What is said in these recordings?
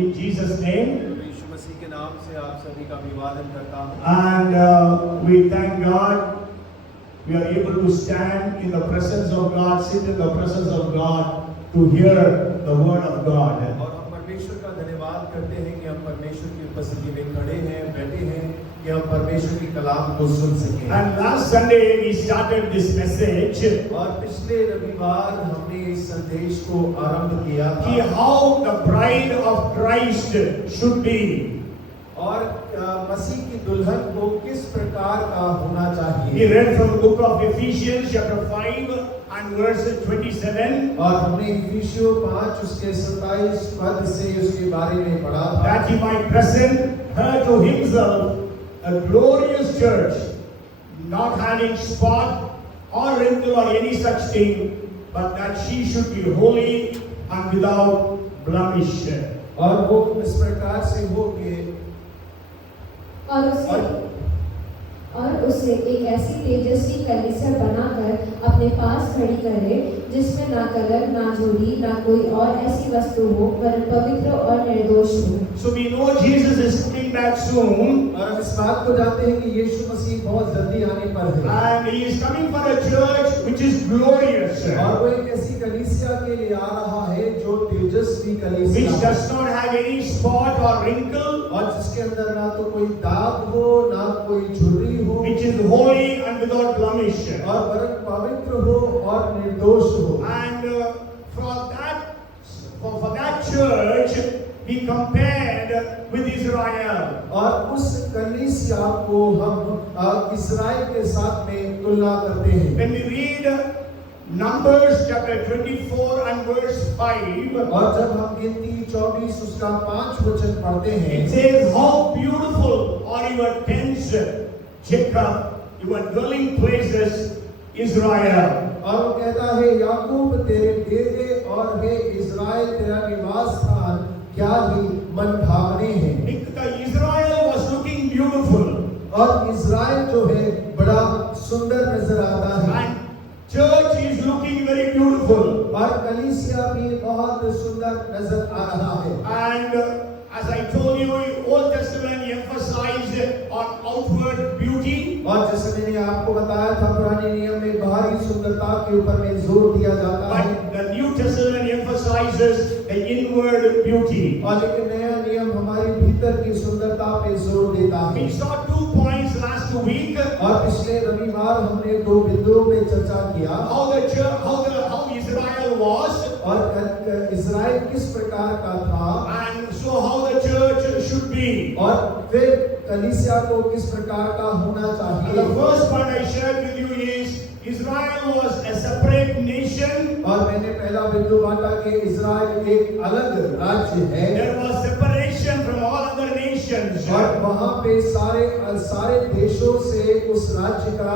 in Jesus' name. यीशु मसीह के नाम से आप सभी का अभिवादन करता हूँ। And we thank God. We are able to stand in the presence of God, sit in the presence of God to hear the word of God. और हम परमेश्वर का धन्यवाद करते हैं कि हम परमेश्वर की उपस्थिति में खड़े हैं, बैठे हैं, कि हम परमेश्वर की कलाम को सुन सकें। And last Sunday we started this message. और पिछले रविवार हमने इस संदेश को आरंभ किया था कि how the bride of Christ should be. और मसीह की दुल्हन को किस प्रकार का होना We चाहिए। read from the book of Ephesians chapter 5 and verse 27 और हमने इफिसियों 5 उसके 27 पद से उसके बारे में पढ़ा था that he might present her to himself a glorious church, not having spot or wrinkle or any such thing, but that she should be holy and without blemish. और वो इस प्रकार से हो कि और उसे एक ऐसी तेजस्वी कलीसिया बनाकर अपने पास खड़ी करे जिसमें ना कलर, ना झुर्री, ना कोई और ऐसी वस्तु हो, वरन पवित्र और निर्दोष हो। So we know Jesus is coming back soon, और हम इस बात को जानते हैं कि यीशु मसीह बहुत जल्दी आने पर है and he is coming for a church which is glorious, और वो एक ऐसी कलीसिया के लिए आ रहा है जो तेजस्वी which कलीसिया है does not have any spot or wrinkle, और जिसके अंदर ना तो कोई दाग हो ना कोई झुर्री हो which is holy and without blemish. और वरन पवित्र हो और निर्दोष हो। And for that church, he compared with Israel. और उस कलीसिया को हम इस्राएल के साथ में तुलना करते हैं। When we read Numbers chapter 24 and verse 5, और जब हम गिनती 24 उसका 5 वचन पढ़ते हैं it says, "How beautiful are your tents, Jacob, your dwelling places, Israel." और वो कहता है याकूब तेरे डेरे और हे इज़राइल तेरा निवास स्थान क्या ही मनभावने हैं। Israel was looking beautiful, और इज़राइल जो है बड़ा सुंदर नजर आता है and church is looking very beautiful. और कलीसिया भी बहुत सुंदर नजर आ रहा है। And as I told you, Old Testament emphasized on outward beauty, और जैसे मैंने आपको बताया था पुराने नियम में बाहरी सुंदरता के ऊपर में जोर दिया जाता है but the New Testament emphasizes the inward beauty. और लेकिन नया नियम हमारी भीतर की सुंदरता पे जोर देता है। We saw 2 points last week. और पिछले रविवार हमने 2 बिंदुओं पे चर्चा किया How the church, how Israel was, और इज़राइल किस प्रकार का था and so how the church should be. और फिर कलीसिया को किस प्रकार का होना And चाहिए। the first point I shared with you is Israel was a separate nation. और मैंने पहला बिंदु बांटा कि इज़राइल एक अलग राज्य है There was separation from all other nations. और वहाँ पे सारे देशों से उस राज्य का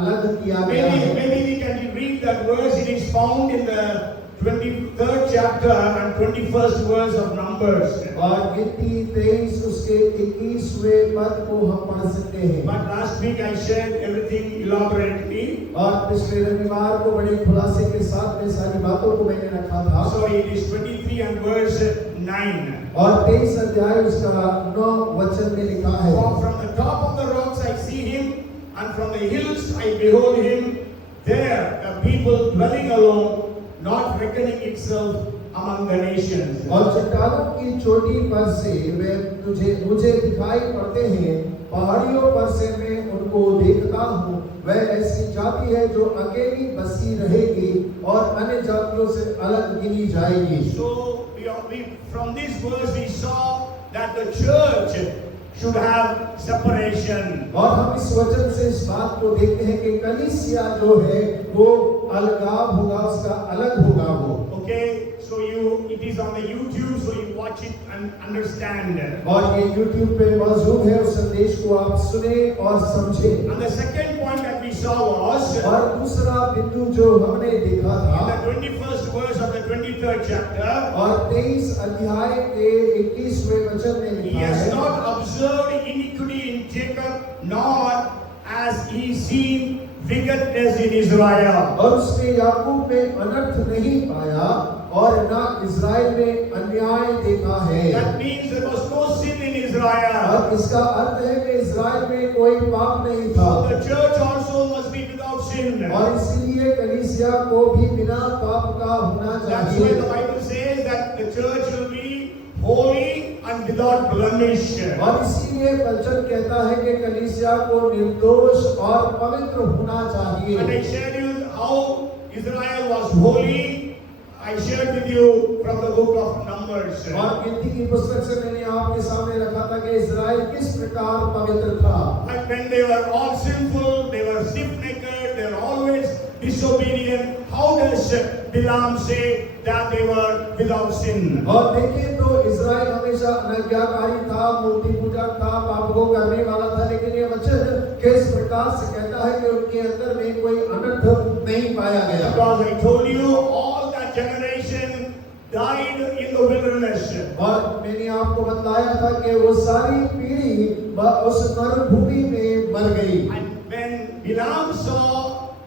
अलग किया गया है। Maybe we can read that verse. It is found in the 23rd chapter and 21st verse of Numbers. और गिनती 23 उसके 21वें पद को हम पढ़ सकते हैं। But last week I shared everything elaborately. और पिछले रविवार को बड़े खुलासे के साथ में सारी बातों को मैंने रखा था। Sorry, it is 23 and verse 9. और 23 अध्याय उसका 9 वचन में लिखा है। For from the top of the rocks I see him, and from the hills I behold him. There a people dwelling alone, not reckoning itself among the nations. और चट्टानों की चोटी पर से वे मुझे दिखाई पड़ते हैं, पहाड़ियों पर से मैं उनको देखता हूँ। वह ऐसी जाति है जो अकेली बसी रहेगी और अन्य जातियों से अलग गिनी जाएगी। So from this verse we saw that the church should have separation. और हम इस वचन से इस बात को देखते हैं कि कलीसिया जो है वो अलगाव होगा, उसका अलग होगा वो। Okay, so it is on the YouTube, so you watch it and understand. और ये YouTube पे मौजूद है, उस संदेश को आप सुने और समझें। And the second point that we saw was और दूसरा बिंदु जो हमने देखा in था the 21st verse of the 23rd chapter. और 23 अध्याय के 21वें वचन में He लिखा has है not observed iniquity in Jacob, nor has he seen wickedness in Israel. और उसने याकूब में अनर्थ नहीं पाया और ना इज़राइल में अन्याय देखा है। That means there was no sin in Israel. और इसका अर्थ है कि इज़राइल में कोई पाप नहीं था। The church also must be without sin. और इसीलिए कलीसिया को भी बिना पाप का होना That's why चाहिए। the Bible says that the church will be holy and without blemish. और इसीलिए वचन कहता है कि कलीसिया को निर्दोष और पवित्र होना And चाहिए। I shared you how Israel was holy. I shared with you from the book of Numbers. और गिनती की पुस्तक से मैंने आपके सामने रखा था कि इज़राइल किस प्रकार पवित्र था। But when they were all sinful, they were stiff-necked, they were always disobedient. How does Bilam say that they were without sin? और देखें तो इज़राइल हमेशा अनाज्ञाकारी था, मूर्ति पूजक था, पाप को करने वाला था, लेकिन ये वचन किस प्रकार से कहता है कि उनके अंदर में कोई अनर्थ नहीं पाया गया। Because I told you, all that generation died in the wilderness. और मैंने आपको बतलाया था कि वो सारी पीढ़ी उस मरुभूमि में मर गई। And when Bilam saw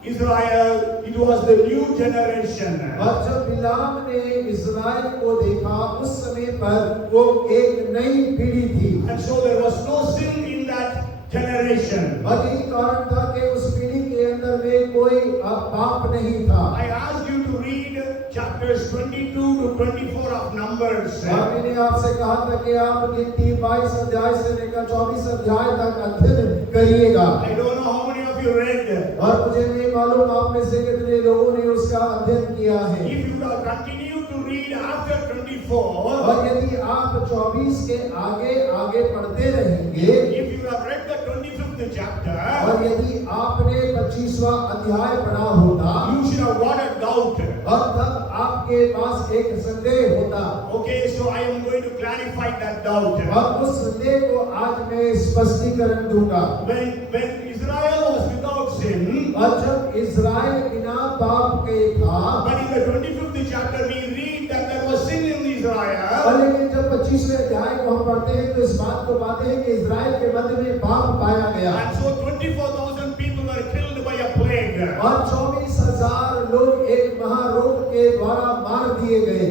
Israel, it was the new generation. और जब बिलाम ने इज़राइल को देखा उस समय पर वो एक नई पीढ़ी थी। And so there was no sin in that generation. और यही कारण था कि उस पीढ़ी के अंदर में कोई पाप नहीं था। I asked you to read chapters 22 to 24 of Numbers. और मैंने आपसे कहा था कि आप गिनती 22 अध्याय से लेकर 24 अध्याय तक अध्ययन करिएगा। I don't know how many of you read. और मुझे नहीं मालूम आप में से कितने लोगों ने उसका अध्ययन किया है। If you have continued to read after 24, और यदि आप 24 के आगे आगे पढ़ते रहेंगे, if you have read the 25th chapter, और यदि आपने 25वां अध्याय पढ़ा होता, you should have got a doubt. और तब आपके पास एक संदेह होता। Okay, so I am going to clarify that doubt. और उस संदेह को आज मैं स्पष्टीकरण दूंगा। When Israel was without sin, और जब इज़राइल बिना पाप के था, but in the 25th chapter we read that there was sin in Israel. और लेकिन जब 25वें अध्याय को हम पढ़ते हैं तो इस बात को पाते हैं कि इज़राइल के मध्य में पाप पाया गया। And so 24,000 people were killed by a plague. और 24,000 लोग एक महारोग के द्वारा मार दिए गए।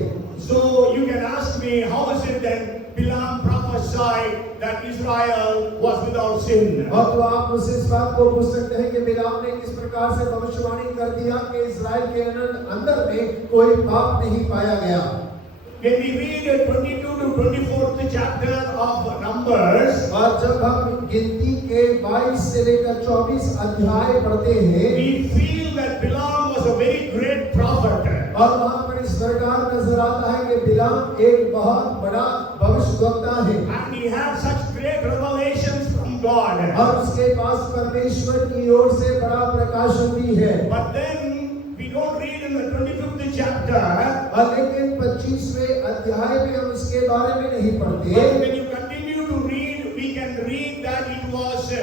So you can ask me, how is it that Bilam prophesied that Israel was without sin? और तो आप मुझसे इस बात को पूछ सकते हैं कि बिलाम ने किस प्रकार से भविष्यवाणी कर दिया कि इज़राइल के अंदर में कोई पाप नहीं पाया गया। When we read 22 to 24th chapter of Numbers, और जब हम गिनती के 22 से लेकर 24 अध्याय पढ़ते हैं, we feel that Bilam was a very great prophet. और वहाँ पर इस प्रकार नजर आता है कि बिलाम एक बहुत बड़ा भविष्यवक्ता है। And he had such great revelations from God. और उसके पास परमेश्वर की ओर से बड़ा प्रकाशन भी है। But then we don't read in the 25th chapter. और लेकिन 25वें अध्याय में हम इसके बारे में नहीं पढ़ते। But when you continue to read, we can read that it was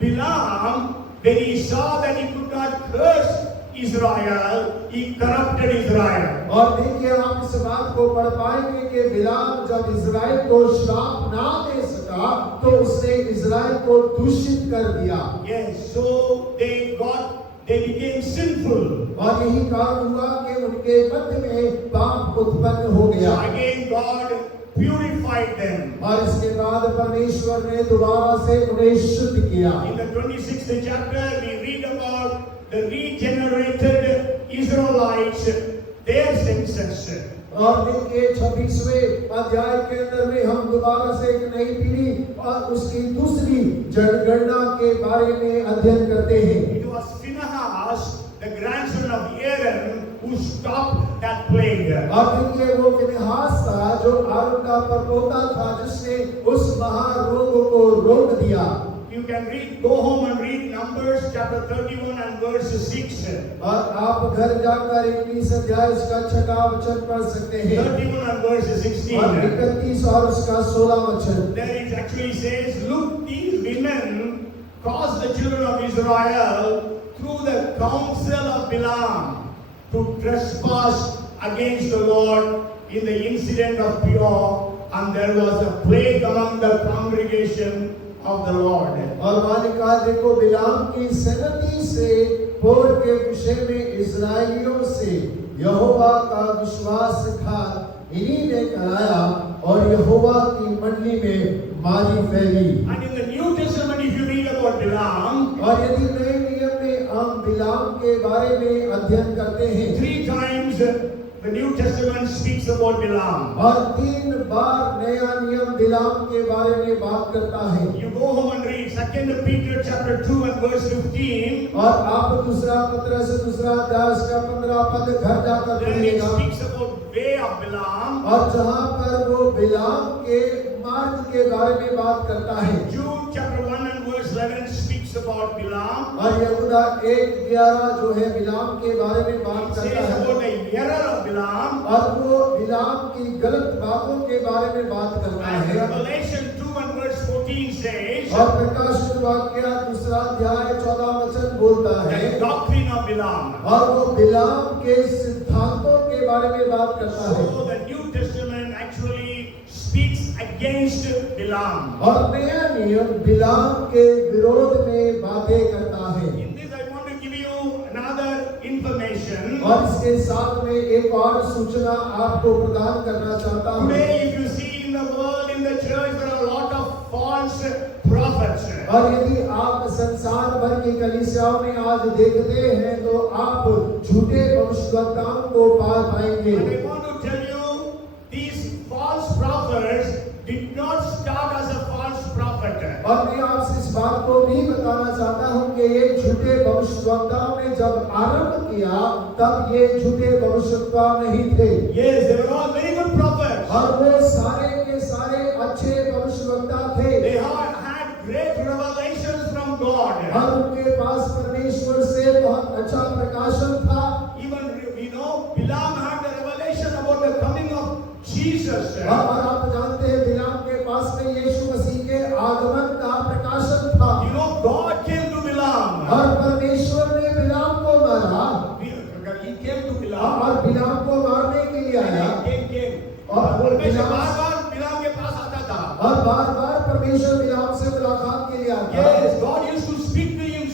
Bilam, when he saw that he could not curse Israel, he corrupted Israel. और देखिए आप इस बात को पढ़ पाएंगे कि बिलाम जब इज़राइल को श्राप ना दे सका तो उसने इज़राइल को दूषित कर दिया। Yes, so they became sinful. और यही कारण हुआ कि उनके मध्य में पाप उत्पन्न हो गया। So again God purified them. और इसके बाद परमेश्वर ने दोबारा से उन्हें शुद्ध किया। In the 26th chapter we read about the regenerated Israelites, their census. और देखिए 26वें अध्याय के अंदर में हम दोबारा से एक नई पीढ़ी और उसकी दूसरी जनगणना के बारे में अध्ययन करते हैं। It was Phinehas, the grandson of Aaron, who stopped that plague. और देखिए वो फिनेहास था जो आरोन का परपोता था जिसने उस महारोग को रोक दिया। You can go home and read Numbers chapter 31 and verse 6. और आप घर जाकर 21 अध्याय उसका 6वां वचन पढ़ सकते हैं। 31 and verse और 16. 31 और उसका 16 वचन। There it actually says, look, these women caused the children of Israel through the counsel of Bilam to trespass against the Lord in the incident of Peor, and there was a plague among the congregation of the Lord. और वहाँ लिखा देखो बिलाम की सहमति से पोर के विषय में इस्राएलियों से यहोवा का विश्वासघात इन्हीं ने कराया और यहोवा की मंडली में मारी फैली। And in the New Testament, if you read about Balaam, और यदि नए नियम में हम बिलाम के बारे में अध्ययन करते हैं, 3 times the New Testament speaks about Balaam. और 3 बार नया नियम बिलाम के बारे में बात करता है। You go home and read 2 Peter chapter 2 and verse 15. और आप दूसरा पत्रस दूसरा अध्याय का 15 पद घर जाकर Then it पढ़िएगा। speaks about way of Balaam. और जहाँ पर वो बिलाम के मार्ग के बारे में बात करता है। Jude chapter 1 and verse 11 speaks about Balaam. और यहूदा 1:11 जो है बिलाम के बारे में बात It करता says है। about the error of Balaam. और वो बिलाम की गलत बातों के बारे में बात करता And है। Revelation 2 and verse 14 says और प्रकाशित वाक्य दूसरा अध्याय 14 वचन बोलता है the doctrine of Balaam. और वो बिलाम के सिद्धांतों के बारे में बात करता है। So the New Testament actually speaks against Balaam. और नया नियम बिलाम के विरोध में बातें करता है। In this I want to give you another information. और इसके साथ में एक और सूचना आपको प्रदान करना चाहता हूँ। Today if you see in the world, in the church, there are a lot of false prophets. और यदि आप संसार भर की कलीसियाओं में आज देखते हैं तो आप झूठे भविष्यवक्ताओं को पा पाएंगे। And I want to tell you, these false prophets did not start as a false prophet. और मैं आपसे इस बात को भी बताना चाहता हूँ कि ये झूठे भविष्यवक्ताओं ने जब आरंभ किया तब ये झूठे भविष्यवक्ता नहीं थे। Yes, they were all very good prophets. और वो सारे के सारे अच्छे भविष्यवक्ता थे। They had great revelations from God. और उनके पास परमेश्वर से बहुत अच्छा प्रकाशन था। Even Balaam had the revelation about the coming of Jesus. और आप जानते हैं बिलाम के पास में यीशु मसीह के आगमन का प्रकाशन था। God came to Balaam. और परमेश्वर ने बिलाम को मारा। He came to Balaam. और बिलाम को मारने के लिए आया। Came. और परमेश्वर बिलाम बार-बार बिलाम के पास आता था. और बार-बार परमेश्वर बिलाम से मुलाकात के लिए आता। Yes, God used to speak to him,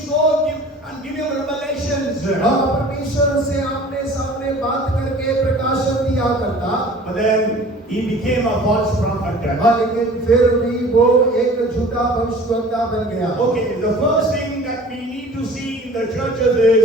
give him revelations. और परमेश्वर से आमने सामने बात करके प्रकाशन दिया करता। But then he became a false prophet. लेकिन फिर भी वो एक झूठा भविष्यवक्ता बन गया। Okay, the first thing that we need to see in the churches is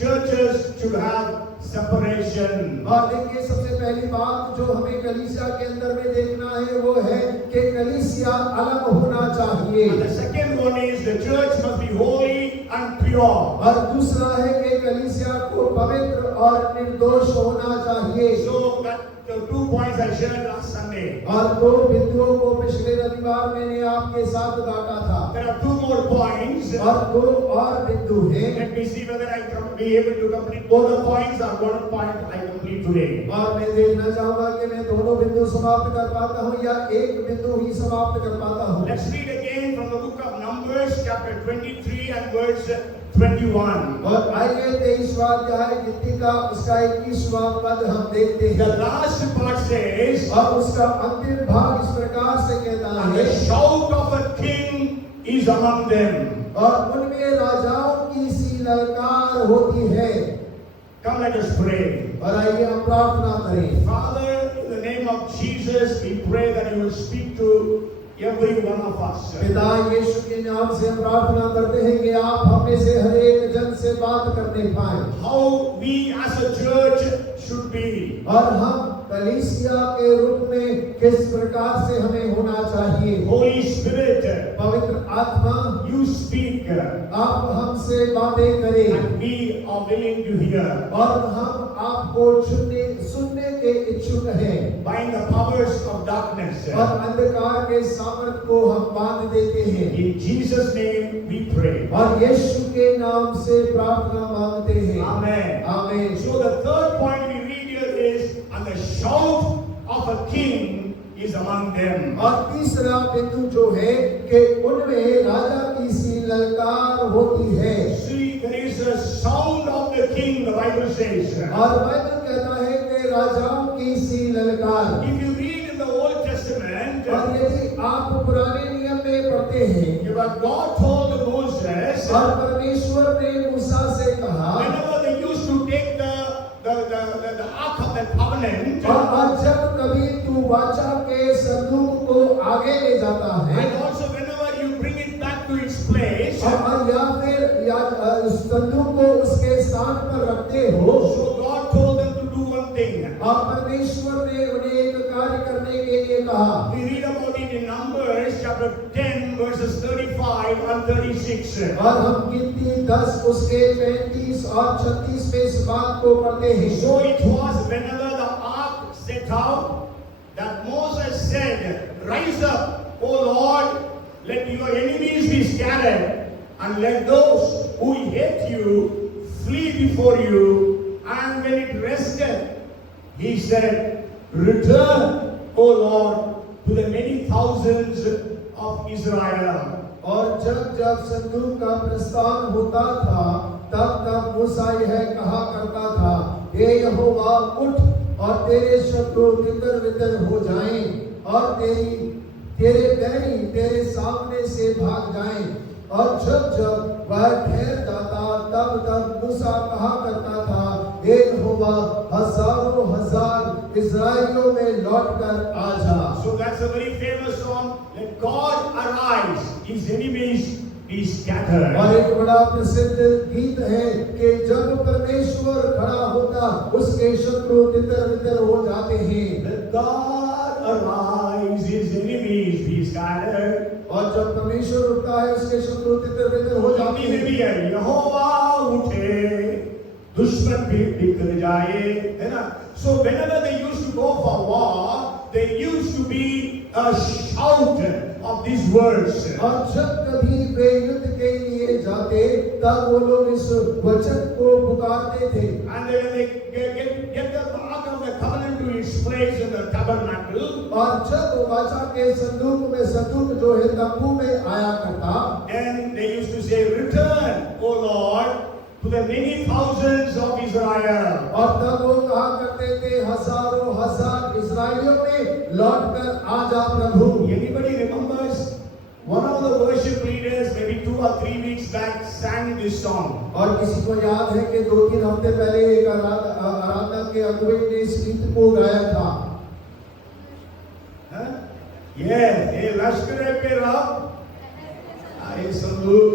churches should have separation. और देखिए सबसे पहली बात जो हमें कलीसिया के अंदर में देखना है वो है कि कलीसिया अलग होना चाहिए। And the second one is the church must be holy and pure. और दूसरा है कि कलीसिया को पवित्र और निर्दोष होना चाहिए। So that the 2 points I shared last Sunday. और 2 बिंदुओं को पिछले रविवार मैंने आपके साथ बांटा था। There are 2 more points. और 2 और बिंदु हैं। Let me see whether I can be able to complete both the points or one point I complete today. और मैं देखना चाहूंगा कि मैं दोनों बिंदु समाप्त कर पाता हूं या एक बिंदु ही समाप्त कर पाता हूं। Let's read again from the book of Numbers chapter 23 and verse 21. और आइए 23वां अध्याय गिनती का उसका 21वां पद हम देखते The हैं। last part says, और उसका अंतिम भाग इस प्रकार से कहता and है, the shout of a king is among them. और उनमें राजाओं की सी ललकार होती है। Come, let us pray. और आइए हम प्रार्थना करें। Father, in the name of Jesus, we pray that you will speak to every one of us. पिता यीशु के नाम से हम प्रार्थना करते हैं कि आप हम में से हर एक जन से बात करने पाए। How we as a church should be. और हम कलीसिया के रूप में किस प्रकार से हमें होना चाहिए। Holy Spirit, पवित्र आत्मा you speak. आप हमसे बातें करें And we are willing to hear. और हम आपको सुनने के इच्छुक हैं। Bind the powers of darkness. और अंधकार के सामर्थ को हम बांध देते हैं। In Jesus' name we pray. और यीशु के नाम से प्रार्थना मांगते हैं। Amen. आमीन। So the third point we read here is, and the shout of a king is among them. और तीसरा बिंदु जो है कि उनमें राजा की सी ललकार होती है। See, there is a sound of the king, the Bible says. और बाइबल कहता है कि राजाओं की सी ललकार। If you read in the Old Testament, और यदि आप पुराने नियम में में पढ़ते हैं कि what God told Moses, और परमेश्वर ने मूसा से कहा whenever they used to take the ark of the covenant, और जब कभी तू वाचा के संदूक को आगे ले जाता है and also whenever you bring it back to its place, और या फिर या संदूक को उसके स्थान पर रखते हो so God told them to do one thing. और परमेश्वर ने उन्हें एक कार्य करने के लिए कहा We read about it in Numbers chapter 10 verses 35 and 36. और हम गिनती 10 उसके 35 और 36 में इस बात को पढ़ते हैं So it was whenever the ark set out that Moses said, rise up, O Lord, let your enemies be scattered, and let those who hate you flee before you. And when it rested, he said, return, O Lord, to the many thousands of Israel. और जब जब संदूक का प्रस्थान होता था तब तब मूसा यह कहा करता था हे यहोवा उठ और तेरे शत्रु तितर बितर हो जाएं और तेरे बैरी तेरे सामने से भाग जाएं और जब जब वह ठहर जाता तब तब मूसा कहा करता था हे यहोवा हजारों हजार इस्राएलियों में लौटकर आ जा So that's a very famous song. Let God arise, his enemies be scattered. और एक बड़ा प्रसिद्ध गीत है कि जब परमेश्वर खड़ा होता उसके शत्रु तितर बितर हो जाते हैं Let God arise, his enemies be scattered. और जब परमेश्वर उठता है उसके शत्रु तितर बितर हो जाते हिंदी में हैं भी है यहोवा उठे दुश्मन भी बिखर जाए है ना So whenever they used to go for war, they used to be a shout of these words. और जब कभी वे युद्ध के लिए जाते तब वो लोग इस वचन को पुकारते थे And when they get the ark of the covenant to its place in the tabernacle, और जब वाचा के संदूक में संदूक जो है तंबू में आया करता and they used to say, return, O Lord, to the many thousands of Israel. और तब वो कहा करते थे हजारों हजार इस्राएलियों में लौटकर आ जा प्रभु Anybody remembers one of the worship leaders maybe 2 or 3 weeks back sang this song. और किसी को याद है कि 2-3 हफ्ते पहले एक आराधना के अगुवे ने इस गीत को गाया था ये लश्कर पे रब आए संदूक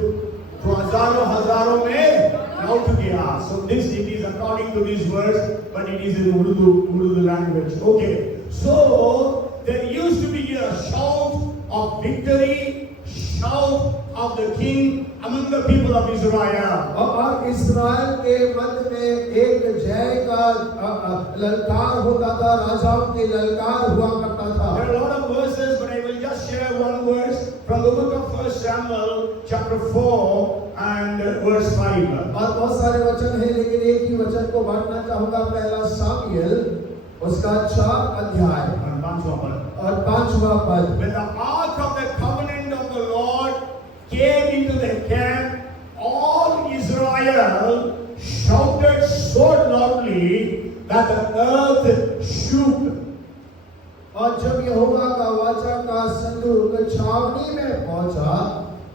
तो हजारों में लौट गया. So this it is according to these words, but it is in Urdu language. Okay, so there used to be a shout of victory, shout of the king among the people of Israel. और इस्राएल के मध्य में एक जय का ललकार होता था राजाओं के ललकार हुआ करता था There are a lot of verses, but I will just share one verse from the book of 1 Samuel chapter 4 and verse 5. और बहुत सारे वचन हैं लेकिन एक ही वचन को बांटना चाहूंगा पहला सामुएल उसका 4 अध्याय और 5वां पद When the ark of the covenant of the Lord came into the camp, all Israel shouted so loudly that the earth shook. और जब यहोवा का वाचा का संदूक छावनी में पहुंचा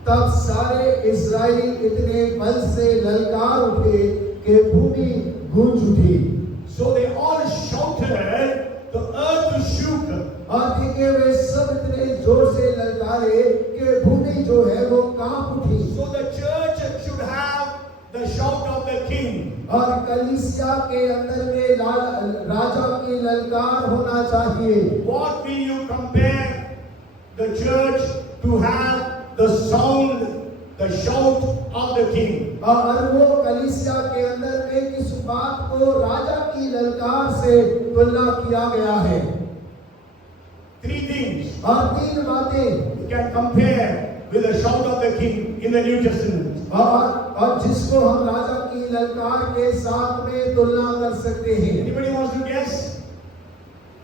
तब सारे इस्राएली इतने बल से ललकार उठे कि भूमि गूंज उठी So they all shouted, the earth shook. और देखिए वे सब इतने जोर से ललकारे कि भूमि जो है वो कांप उठी So the church should have the shout of the king. और कलीसिया के अंदर में राजा की ललकार होना चाहिए What will you compare the church to have the sound, the shout of the king? और वो कलीसिया के अंदर में किस बात को राजा की ललकार से तुलना किया गया है 3 things और 3 बातें you can compare with the shout of the king in the New Testament. और जिसको हम राजा की ललकार के साथ में तुलना कर सकते हैं Anybody wants to guess?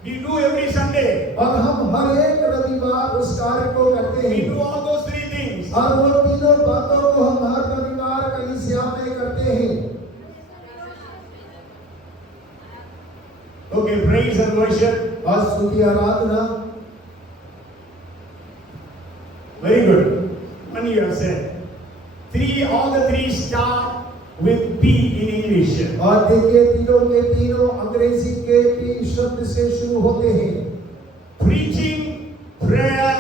We do every Sunday. और हम हर एक रविवार उस कार्य को करते We हैं do all those 3 things. और वो तीनों बातों को हम हर रविवार कलीसिया में करते हैं Okay, praise and worship. और स्तुति आराधना Very good. और देखिए तीनों के तीनों अंग्रेजी के तीन शब्द से शुरू होते हैं। Preaching, prayer,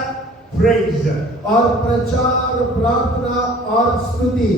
praise. और प्रचार, प्रार्थना और स्तुति।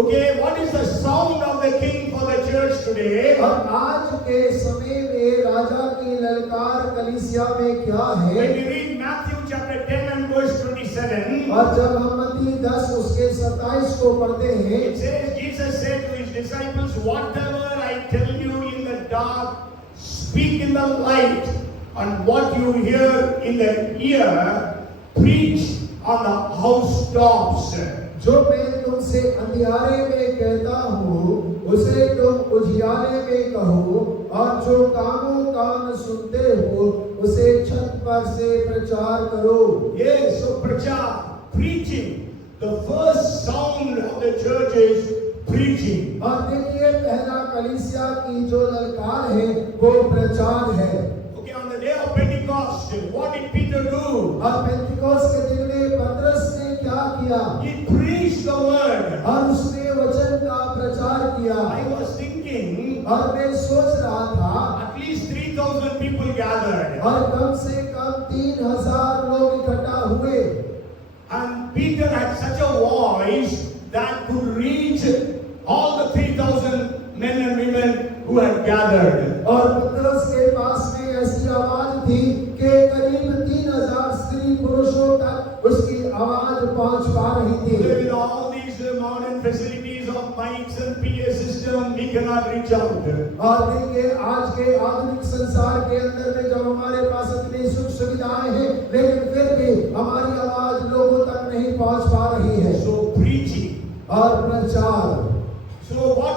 Okay, what is the sound of the king for the church today? और आज के समय में राजा की ललकार कलीसिया में क्या है? When we read Matthew chapter 10 and verse 27, और जब हम मत्ती 10 उसके 27 को पढ़ते हैं, it says, Jesus said to his disciples, whatever I tell you in the dark, speak in the light, and what you hear in the ear, preach on the housetops. जो मैं तुमसे अंधियारे में कहता हूँ उसे तुम उजियारे में कहो, और जो कानों कान सुनते हो उसे छत पर से प्रचार करो। Yes, so prachar, preaching. The first sound of the church is preaching. और देखिए पहला कलीसिया की जो ललकार है वो प्रचार है। Okay, on the day of Pentecost, what did Peter do? और पेंतिकोस्त के दिन में पतरस ने क्या किया? He preached the word. और उसने वचन का प्रचार किया। I was thinking, और मैं सोच रहा था, at least 3,000 people gathered. और कम से कम 3,000 लोग इकट्ठा हुए। And Peter had such a voice that could reach all the 3,000 men and women who had gathered. और पतरस के पास में ऐसी आवाज थी कि करीब 3,000 स्त्री पुरुषों तक उसकी आवाज पहुंच पा रही थी। With all these modern facilities of mics and PA system, we cannot reach out. और देखिए आज के आधुनिक संसार के अंदर में जब हमारे पास इतनी सुख सुविधाएं हैं, लेकिन फिर भी हमारी आवाज लोगों तक नहीं पहुंच पा रही है। So preaching. और प्रचार। So what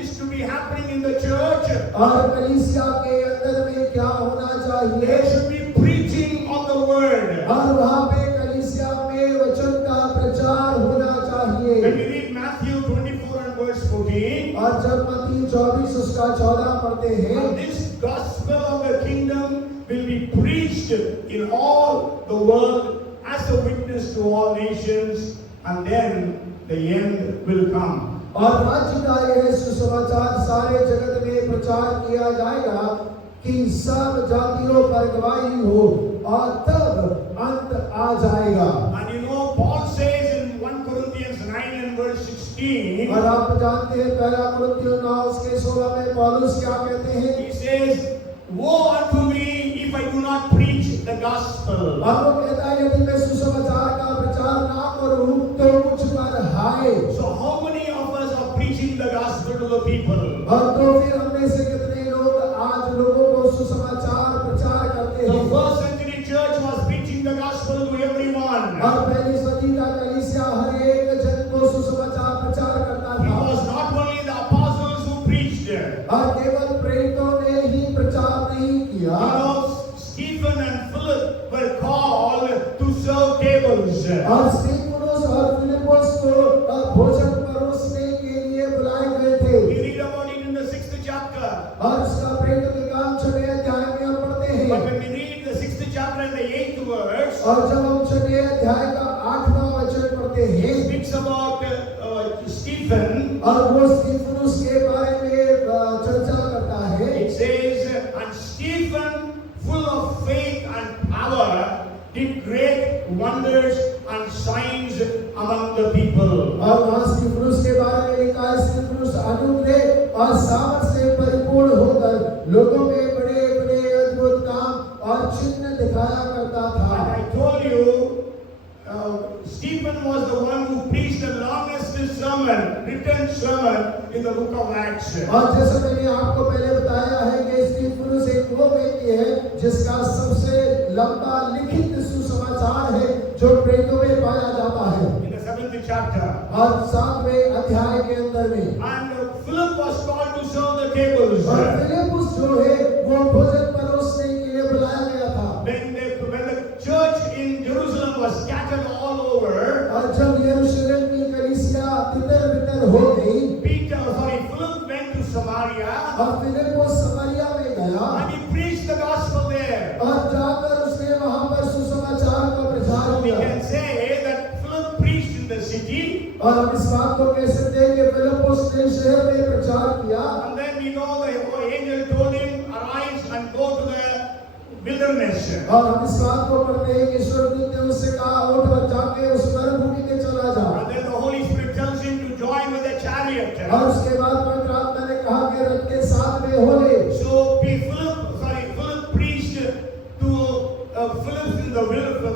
is to be happening in the church? और कलीसिया के अंदर में क्या होना चाहिए? There should be preaching of the word. और वहाँ पे कलीसिया में वचन का प्रचार होना चाहिए। When we read Matthew 24 and verse 14, और जब मत्ती 24 उसका 14 पढ़ते हैं, this gospel of the kingdom will be preached in all the world as a witness to all nations, and then the end will come. और राज्य का यह सुसमाचार सारे जगत में प्रचार किया जाएगा कि सब जातियों पर गवाही हो, और तब अंत आ जाएगा। And you know, Paul says in 1 Corinthians 9 and verse 16, और आप जानते हैं पहला कुरिन्थियों 9 उसके 16 में पौलुस क्या कहते हैं? he says, woe unto me if I do not preach the gospel. और वो कहता है यदि मैं सुसमाचार का प्रचार ना करूं तो मुझ पर हाय। So how many of us are preaching the gospel to the people? और तो फिर हम में से कितने लोग आज लोगों को सुसमाचार प्रचार करते The हैं? first century church was preaching the gospel to everyone. और पहली सदी का कलीसिया हर एक जन को सुसमाचार प्रचार करता It था। was not only the apostles who preached. और केवल प्रेरितों ने ही प्रचार नहीं किया। You know, Stephen and Philip were called to serve tables. और स्तिफनुस और फिलिप्पुस को भोजन परोसने के लिए बुलाए गए थे। We read about it in the 6th chapter. और उसका प्रेरितों के काम 6वें अध्याय में हम पढ़ते But हैं। when we read the 6th chapter and the 8th verse, और जब हम 6वें अध्याय का 8वां वचन पढ़ते it हैं, speaks about Stephen. और वो स्तिफनुस के बारे में चर्चा करता है। It says, and Stephen, full of faith and power, did great wonders and signs among the people. और वहाँ स्तिफनुस के बारे में लिखा है, स्तिफनुस अनुग्रह और सामर्थ से परिपूर्ण होकर लोगों में बड़े बड़े अद्भुत काम और चिन्ह दिखाया करता था। And I told you, Stephen was the one who preached the longest sermon, written sermon in the book of Acts. और जैसा मैंने आपको पहले बताया है कि स्तिफनुस एक वो व्यक्ति है जिसका सबसे लंबा लिखित सुसमाचार है जो प्रेरितों में पाया जाता है। In the 7th chapter. और 7वें अध्याय के अंदर में And Philip was called to serve the tables. और फिलिप्पुस जो है वो भोजन परोसने के लिए बुलाया गया था। When the church in Jerusalem was scattered all over, और जब यरूशलेम की कलीसिया तितर-बितर हो गई, Philip went to Samaria और फिलिप्पुस समारिया में गया and he preached the gospel there. और जाकर उसने वहां पर सुसमाचार का प्रचार So we किया। can say that Philip preached in the city, और हम इस बात को कह सकते हैं कि फिलिप्पुस ने शहर में प्रचार किया wilderness. और हम इस बात को पढ़ते हैं कि स्वर्गदूत ने उससे कहा उठ और जाके उस मरुभूमि में चला जा। And then the Holy Spirit tells him to join with the chariot. और उसके बाद पवित्र आत्मा ने कहा कि रथ के साथ में हो ले। So Philip preached to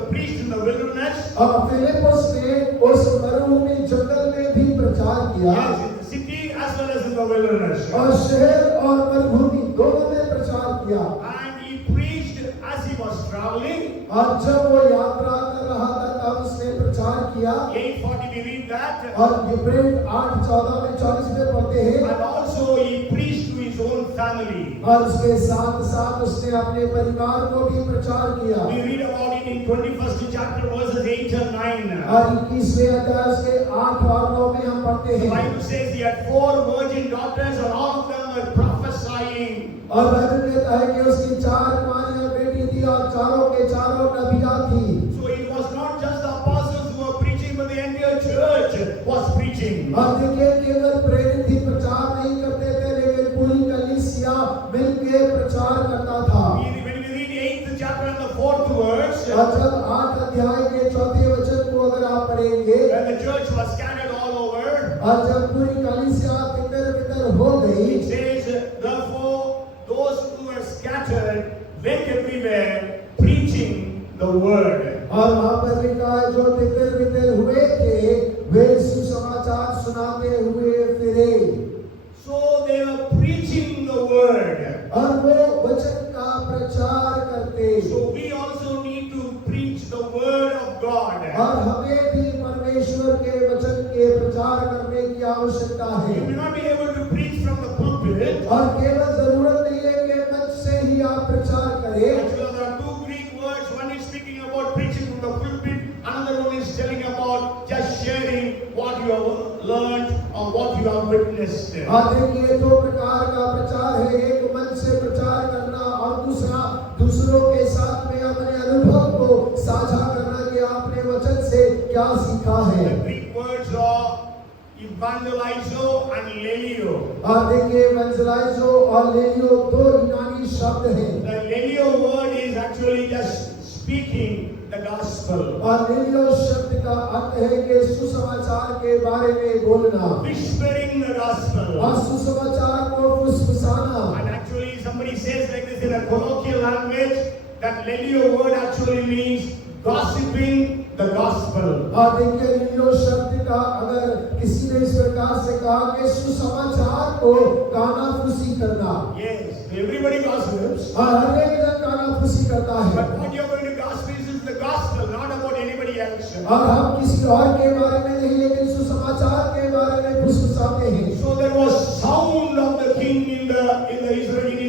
preached in the wilderness. और फिलिप्पुस ने उस मरुभूमि जंगल में भी प्रचार किया। Yes, in the city as well as in the wilderness. और शहर और मरुभूमि दोनों में प्रचार किया। And he preached as he was traveling. और जब वो यात्रा कर रहा था तब उसने प्रचार किया। 8:40 we read that. और ये प्रेरित 8:14 में 40 में पढ़ते हैं। And also he preached to his own family. और उसके साथ साथ उसने अपने परिवार को भी प्रचार किया। We read about it in 21st chapter verses 8 and 9. और 21वें अध्याय के 8 और 9 में हम पढ़ते The हैं। Bible says he had 4 virgin daughters and all of them were prophesying. और बाइबल कहता है कि उसकी 4 कुमारियां बेटी थी और चारों के चारों नबिया थी। So it was not just the apostles who were preaching, but the entire church was preaching. और देखिए केवल प्रेरित ही प्रचार नहीं करते थे लेकिन पूरी कलीसिया मिलकर प्रचार करता था। When we read the 8th chapter and the 4th verse, और जब 8 अध्याय के 4थे वचन को अगर आप पढ़ेंगे when the church was scattered all over, और जब पूरी कलीसिया तितर-बितर हो गई, it says, therefore those who were scattered went everywhere preaching the word. और वहाँ पर लिखा है जो तितर-बितर हुए थे वे सुसमाचार सुनाते हुए फिरे। So they were preaching the word. और वो वचन का प्रचार करते। So we also need to preach the word of God. और हमें भी परमेश्वर के वचन के प्रचार करने की आवश्यकता है। You may not be able to preach from the pulpit. और केवल जरूरत नहीं है कि मंच से ही आप प्रचार करें। Actually, there are 2 Greek words. One is speaking about preaching from the pulpit. Another one is telling about just sharing what you have learned or what you have witnessed. और देखिए 2 प्रकार का प्रचार है, एक मंच से प्रचार करना और दूसरा दूसरों के साथ में अपने अनुभव को साझा करना कि आपने वचन से क्या सीखा है। The Greek words are evangelizo and lelio. और देखिए evangelizzo और lelio 2 यूनानी शब्द हैं। The lelio word is actually just speaking the gospel. और lelio शब्द का अर्थ है कि सुसमाचार के बारे में बोलना। Whispering the gospel. और सुसमाचार को फुसफुसाना। And actually somebody says like this in a colloquial language that lelio word actually means gossiping the gospel. और देखिए lelio शब्द का अगर किसी ने इस प्रकार से कहा कि सुसमाचार को कानाफूसी करना। Yes, everybody gossips. और हर एक जन कानाफूसी करता है। But what you are going to gossip is the gospel, not about anybody else. और हम किसी और के बारे में नहीं लेकिन सुसमाचार के बारे में फुसफुसाते हैं। So there was sound of the king in Israel.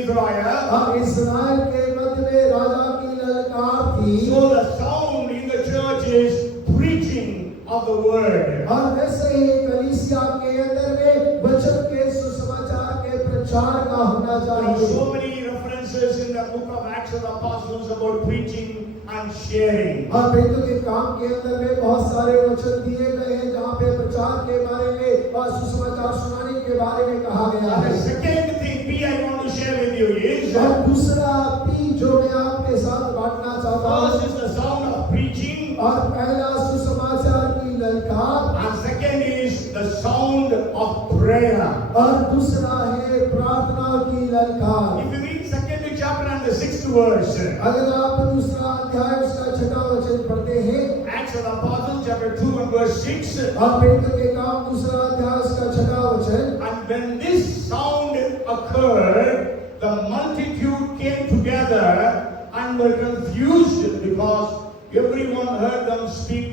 और इस्राएल के मध्य में राजा की ललकार थी। So the sound in the church is preaching of the word. और वैसे ही कलीसिया के अंदर में वचन के सुसमाचार के प्रचार का होना There are चाहिए। so many references in the book of Acts of the Apostles about preaching and sharing. और प्रेरितों के काम के अंदर में बहुत सारे वचन दिए गए हैं जहाँ पे प्रचार के बारे में और सुसमाचार सुनाने के बारे में कहा गया And है। the second thing P I want to share with you is और दूसरा पी जो मैं आपके साथ बांटना चाहता first हूँ is the sound of preaching और पहला सुसमाचार की ललकार and second is the sound of prayer. और दूसरा है प्रार्थना की ललकार। If you read second chapter and the 6th verse, अगर आप दूसरा अध्याय उसका 6वां वचन पढ़ते हैं Acts of the Apostles chapter 2 and verse 6, और प्रेरितों के काम दूसरा अध्याय उसका 6वां वचन। and when this sound occurred, the multitude came together and were confused because everyone heard them speak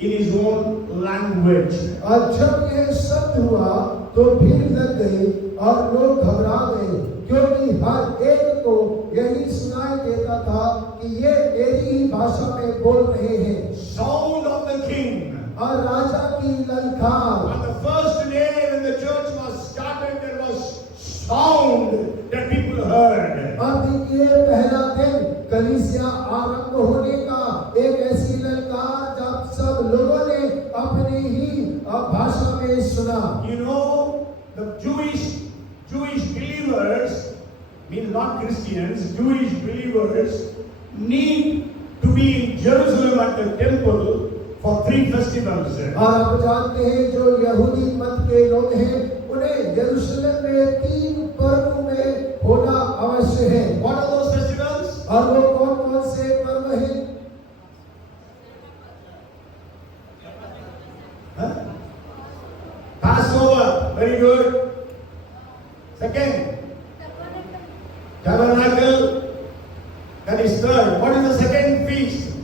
in his own language. और जब यह शब्द हुआ तो भीड़ लग गई और लोग घबरा गए क्योंकि हर एक को यही सुनाई देता था कि ये मेरी ही भाषा में बोल रहे हैं। Sound of the king. और राजा की ललकार। On the first day when the church was started, there was sound that people heard. और देखिए पहला दिन कलीसिया आरंभ होने का एक ऐसी ललकार जब सब लोगों ने अपनी ही भाषा में सुना। You know, the Jewish believers, means not Christians, Jewish believers, need to be in Jerusalem at the temple for 3 festivals. और आप जानते हैं जो यहूदी मत के लोग हैं उन्हें यरूशलेम में 3 पर्व में होना अवश्य है। What are those festivals? और वो कौन-कौन से पर्व हैं? Passover, very good. Second, Tabernacle, that is third. What is the second feast?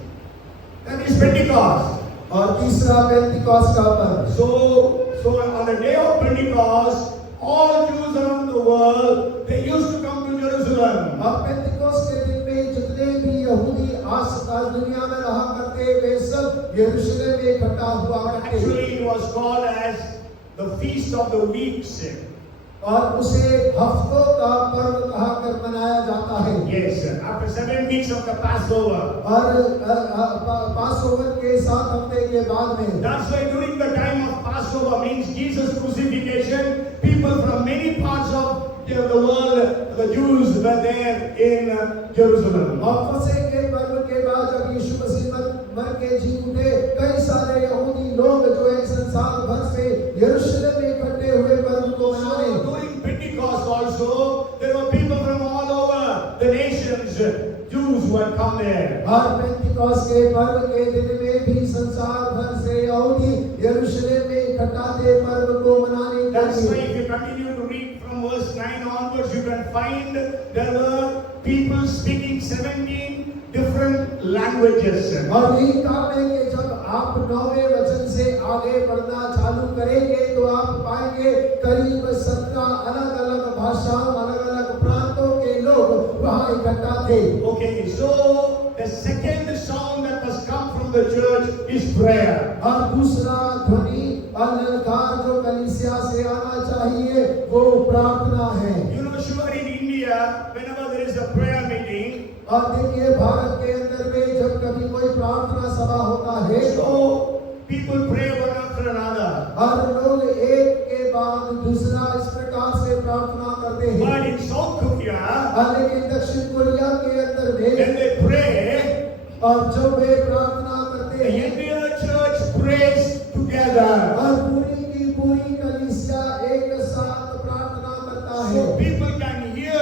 That is Pentecost. और तीसरा पेंटिकॉस्ट का पर्व। So on the day of Pentecost, all Jews around the world, they used to come to Jerusalem. अब Pentecost के दिन में जितने भी यहूदी आज दुनिया में रहा करते वे सब यरूशलेम में इकट्ठा हुआ करते। Actually, it was called as the Feast of the Weeks. और उसे हफ्तों का पर्व कहकर मनाया जाता है। Yes, after 7 weeks of the Passover. और पासओवर के 7 हफ्ते के बाद में That's why during the time of Passover means Jesus' crucifixion, people from many parts of the world, the Jews were there in Jerusalem. और फसह के पर्व के बाद जब यीशु मसीह मर के जी उठे कई सारे यहूदी लोग जो एक संसार भर से यरूशलेम में इकट्ठे हुए पर्व को मनाने। During Pentecost also, there were people from all over the nations, Jews who had come there. और पेंटिकॉस्ट के पर्व के दिन में भी संसार भर से यहूदी यरूशलेम में इकट्ठा थे पर्व को मनाने के That's why लिए। if you continue to read from verse 9 onwards, you can find there were people speaking 17 different languages. और यही कारण है कि जब आप 9वें वचन से आगे बढ़ना चालू करेंगे तो आप पाएंगे करीब 17 अलग-अलग भाषाओं अलग-अलग प्रांतों के लोग वहां इकट्ठा थे। Okay, so the second sound that must come from the church is prayer. और दूसरा ध्वनि अलंकार जो कलीसिया से आना चाहिए वो प्रार्थना है। You know, sure in India, whenever there is a prayer meeting, और देखिए भारत के अंदर में जब कभी कोई प्रार्थना सभा होता है so people pray one after another. और लोग एक के बाद दूसरा इस प्रकार से प्रार्थना करते हैं। But in South Korea, लेकिन दक्षिण कोरिया के अंदर में when they pray, और जब वे प्रार्थना करते the हैं entire church prays together. और पूरी की पूरी कलीसिया एक साथ प्रार्थना करता है। So people can hear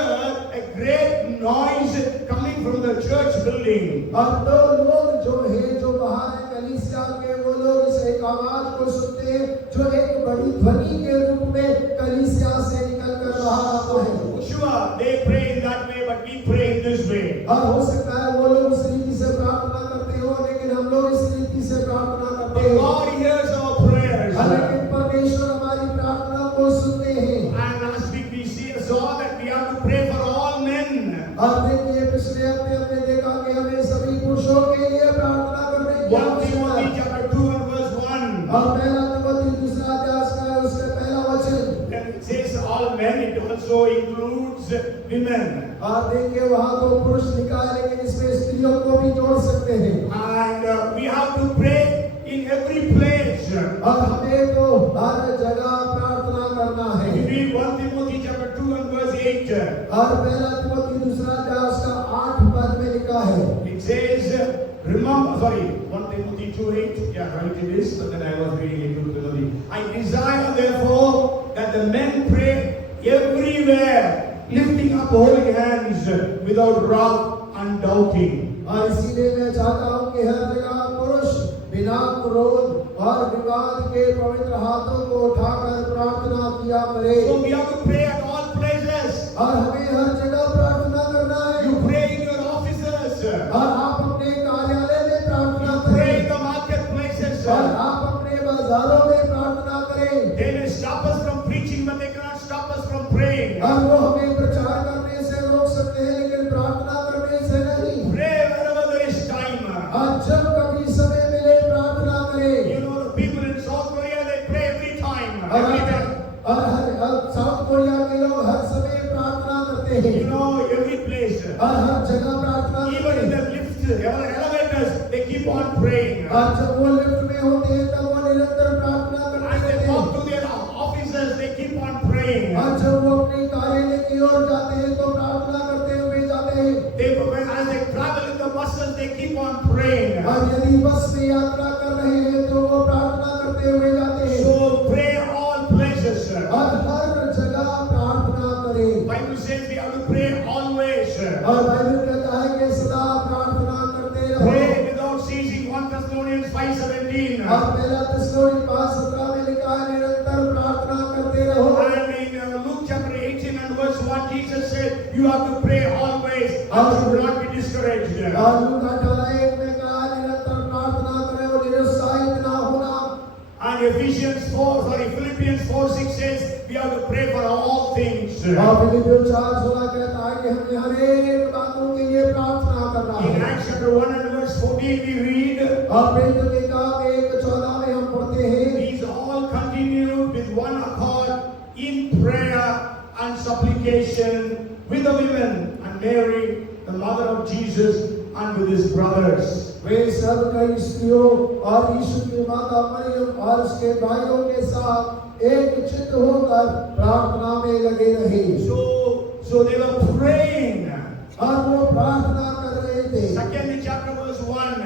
a great noise coming from the church building. और तो लोग जो है जो बाहर है कलीसिया के वो लोग इस एक आवाज को सुनते हैं जो एक बड़ी ध्वनि के रूप में कलीसिया से निकल कर बाहर आता है। Sure, they pray in that way, but we pray in this way. और हो सकता है वो लोग इस रीति से प्रार्थना करते हो लेकिन हम लोग इस रीति से प्रार्थना करते But हैं। God hears our prayers. लेकिन परमेश्वर हमारी प्रार्थना को सुनते हैं। And last week we saw that we have to pray for all men. और देखिए पिछले हफ्ते हमने देखा कि हमें सभी पुरुषों के लिए प्रार्थना करने की 1 आवश्यकता Timothy है। chapter 2 and verse 1. और पहला तिमोथी दूसरा अध्याय का उसका पहला वचन When it says all men, it also includes women. और देखिए वहाँ तो पुरुष लिखा है लेकिन इसमें स्त्रियों को भी जोड़ सकते हैं। And we have to pray in every place. और हमें तो हर जगह प्रार्थना करना है। If you read 1 Timothy chapter 2 and verse 8, और पहला तिमोथी दूसरा अध्याय उसका 8 पद में लिखा है। it says, remember, sorry, 1 Timothy 2:8, yeah, right it is, but then I was reading it to Timothy. I desire therefore that the men pray everywhere, lifting up holy hands without wrath and doubting. और इसीलिए मैं चाहता हूँ कि हर जगह पुरुष बिना क्रोध और विवाद के पवित्र हाथों को उठाकर प्रार्थना किया करे। So we have to pray at all places. और हमें हर जगह प्रार्थना करना है। You pray in your offices. और आप अपने कार्यालय में प्रार्थना You pray करें। in the marketplaces. और आप अपने बाजारों में प्रार्थना करें। They may stop us from preaching, but they cannot stop us from praying. और वो हमें प्रचार करने से रोक सकते हैं लेकिन प्रार्थना करने से नहीं। Pray whenever there is time. और जब कभी समय मिले प्रार्थना करें। You know the people in South Korea, they pray every time. और Every time. साउथ कोरिया के लोग हर समय प्रार्थना करते हैं। You know every place. और हर जगह प्रार्थना Even in करते the हैं। lifts, elevators, they keep on praying. और जब वो लिफ्ट में होते हैं तब वो निरंतर प्रार्थना As करते they रहते walk हैं। to their offices, they keep on praying. और जब वो अपने कार्यालय की ओर जाते हैं तो प्रार्थना करते हुए जाते हैं। They, as they travel in the bus कभी बस में यात्रा कर रहे हैं तो वो प्रार्थना करते हुए जाते हैं। So pray all places. और हर जगह प्रार्थना करें। Bible says we have to pray always. और बाइबल कहता है कि सदा प्रार्थना करते रहो। Pray without ceasing. 1 Thessalonians 5:17. और पहला थिस्सलुनीकि 5:17 में लिखा है निरंतर प्रार्थना करते रहो। And in Luke chapter 18 and verse 1, Jesus said, you have to pray always and should not be discouraged. और लूका 18:1 में कहा निरंतर प्रार्थना करें और निरुत्साहित ना होना। And Philippians 4:6 says, we have to pray for all things. और फिलिप्पियों 4:16 कहता है कि हमें हर एक बातों के लिए प्रार्थना करना In है। Acts chapter 1 and verse 14 we read, और प्रेरितों के काम 1:14 में हम पढ़ते हैं these all continued with one accord in prayer and supplication with the women and Mary, the mother of Jesus, and with his brothers. वे सब कई स्त्रियों और यीशु की माता मरियम और उसके भाइयों के साथ एक चित्त होकर प्रार्थना में लगे रहे। So they were praying. और वो प्रार्थना कर रहे थे। Second chapter verse 1.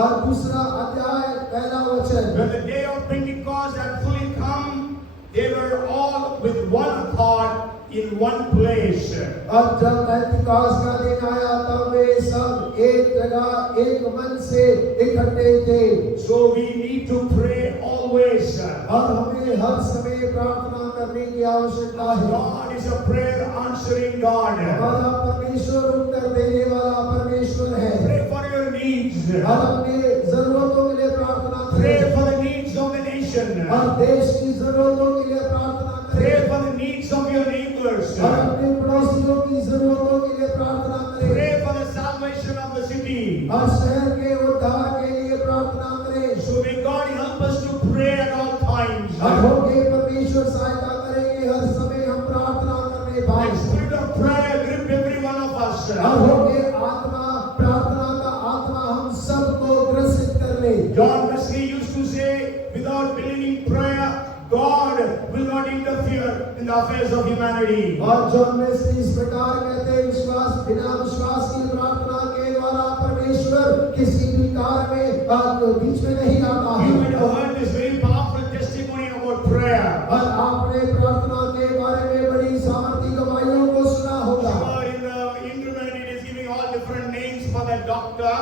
और दूसरा अध्याय पहला वचन। When the day of Pentecost had fully come, they were all with one accord in one place. और जब पेंतिकोस्त का दिन आया तब वे सब एक जगह एक मन से इकट्ठे थे। So we need to pray always. और हमें हर समय प्रार्थना करने की आवश्यकता है। God is a prayer answering God. हमारा परमेश्वर उत्तर देने वाला परमेश्वर है। Pray for your needs. और अपने जरूरतों के लिए प्रार्थना Pray करें। for the needs of the nation. और देश की जरूरतों के लिए प्रार्थना Pray करें। for the needs of your neighbors. और अपने पड़ोसियों की जरूरतों के लिए प्रार्थना करें। Pray for the salvation of the city. और शहर के उद्धार के लिए प्रार्थना करें। So may God help us to pray at all times. और होके परमेश्वर सहायता करेंगे हर समय हम प्रार्थना करने The पाएं। spirit of prayer grip every one of us. और होके आत्मा प्रार्थना का आत्मा हम सबको ग्रसित कर ले। John Wesley used to say, without believing prayer, God will not interfere in the affairs of humanity. और जॉन वेस्ली इस प्रकार कहते हैं बिना विश्वास की प्रार्थना के द्वारा परमेश्वर किसी भी कार्य में बीच में नहीं आता You है। might have heard this very powerful testimony about prayer. और आपने प्रार्थना के बारे में बड़ी सामर्थी गवाहियों को सुना होगा। Sure, in the internet it is giving all different names for that doctor.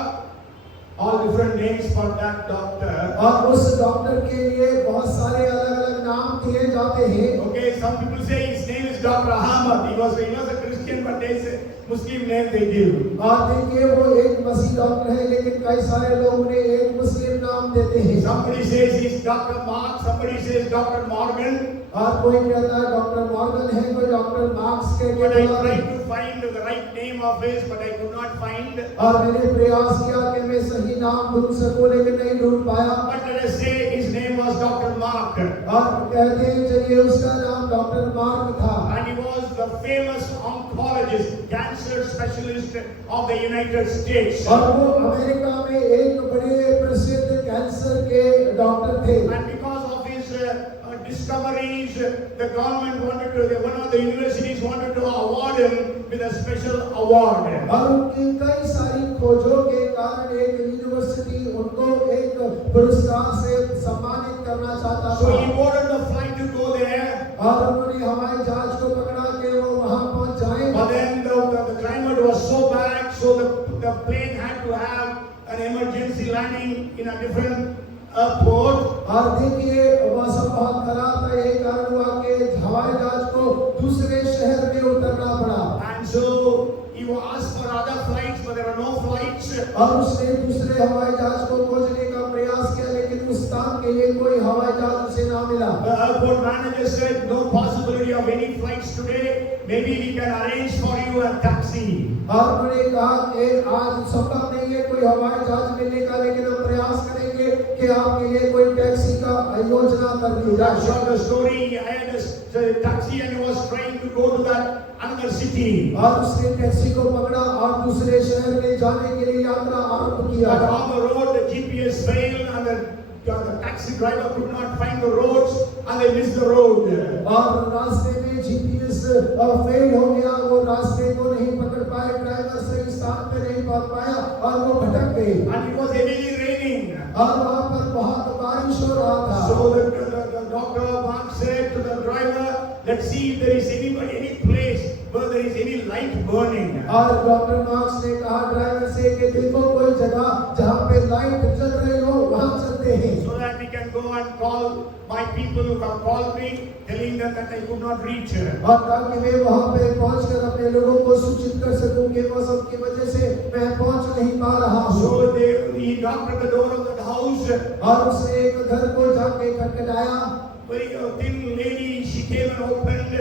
All different names for that doctor. और उस डॉक्टर के लिए बहुत सारे अलग-अलग नाम दिए जाते हैं। Okay, some people say his name is Dr. Ahmad. He was a Christian, but they say Muslim name they give. और देखिए वो एक मसीह डॉक्टर है लेकिन कई सारे लोग उन्हें एक मुस्लिम नाम देते हैं। Somebody says he's Dr. Mark, somebody says Dr. Morgan. और कोई कहता है डॉक्टर मॉर्गन है, कोई डॉक्टर मार्क्स के But I कहता tried है। to find the right name of his, but I could not find. और मैंने प्रयास किया कि मैं सही नाम ढूंढ सकूं लेकिन नहीं ढूंढ पाया। But let us say his name was Dr. Mark. और कहते हैं चलिए उसका नाम डॉक्टर मार्क था। And he was the famous oncologist, cancer specialist of the United States. और वो अमेरिका में एक बड़े प्रसिद्ध कैंसर के डॉक्टर थे। And because of his discoveries, the government one of the universities wanted to award him with a special award. और उनकी कई सारी खोजों के कारण एक यूनिवर्सिटी उनको एक पुरस्कार से सम्मानित करना चाहता So था। he ordered the flight to go there. और उन्होंने हवाई जहाज को पकड़ा के वो वहां पहुंच जाए। But then the climate was so bad, so the plane had to have an emergency landing in a different port. और देखिए मौसम बहुत खराब था, यही कारण हुआ कि हवाई जहाज को दूसरे शहर में उतरना पड़ा। And so he was asked for other flights, but there were no flights. और उसने दूसरे हवाई जहाज को खोजने का प्रयास किया लेकिन उस स्थान के लिए कोई हवाई जहाज उसे ना मिला। The airport manager said, no possibility of any flights today. Maybe we can arrange for you a taxi. और उन्होंने कहा कि आज संभव नहीं है कोई हवाई जहाज मिलने का, लेकिन हम प्रयास करेंगे कि आपके लिए कोई टैक्सी का योजना कर दी जाए। That's not the story. He had a taxi and he was trying to go to that another city. और उसने टैक्सी को पकड़ा और दूसरे शहर में जाने के लिए यात्रा आरंभ किया। But on the road, the GPS failed and the taxi driver could not find the roads and they missed the road. और रास्ते में जीपीएस फेल हो गया, वो रास्ते को नहीं पकड़ पाए, ड्राइवर सही स्थान पे नहीं पहुंच पाया और वो भटक गए। And it was heavily raining. और वहाँ पर बहुत बारिश हो रहा था। So the doctor Mark said to the driver, let's see if there is anybody, any place where there is any light burning. और डॉक्टर मार्क्स ने कहा ड्राइवर से कि देखो कोई जगह जहाँ पे लाइट जल रही हो वहाँ चलते हैं। So that we can go and call my people who have called me, telling them that I could not reach. और ताकि मैं वहाँ पे पहुँचकर अपने लोगों को सूचित कर सकूं कि मौसम की वजह से मैं पहुँच नहीं पा रहा हूँ। So he knocked at the door of that house. और उसने एक घर को जाके खटखटाया। Very thin lady, she came and opened.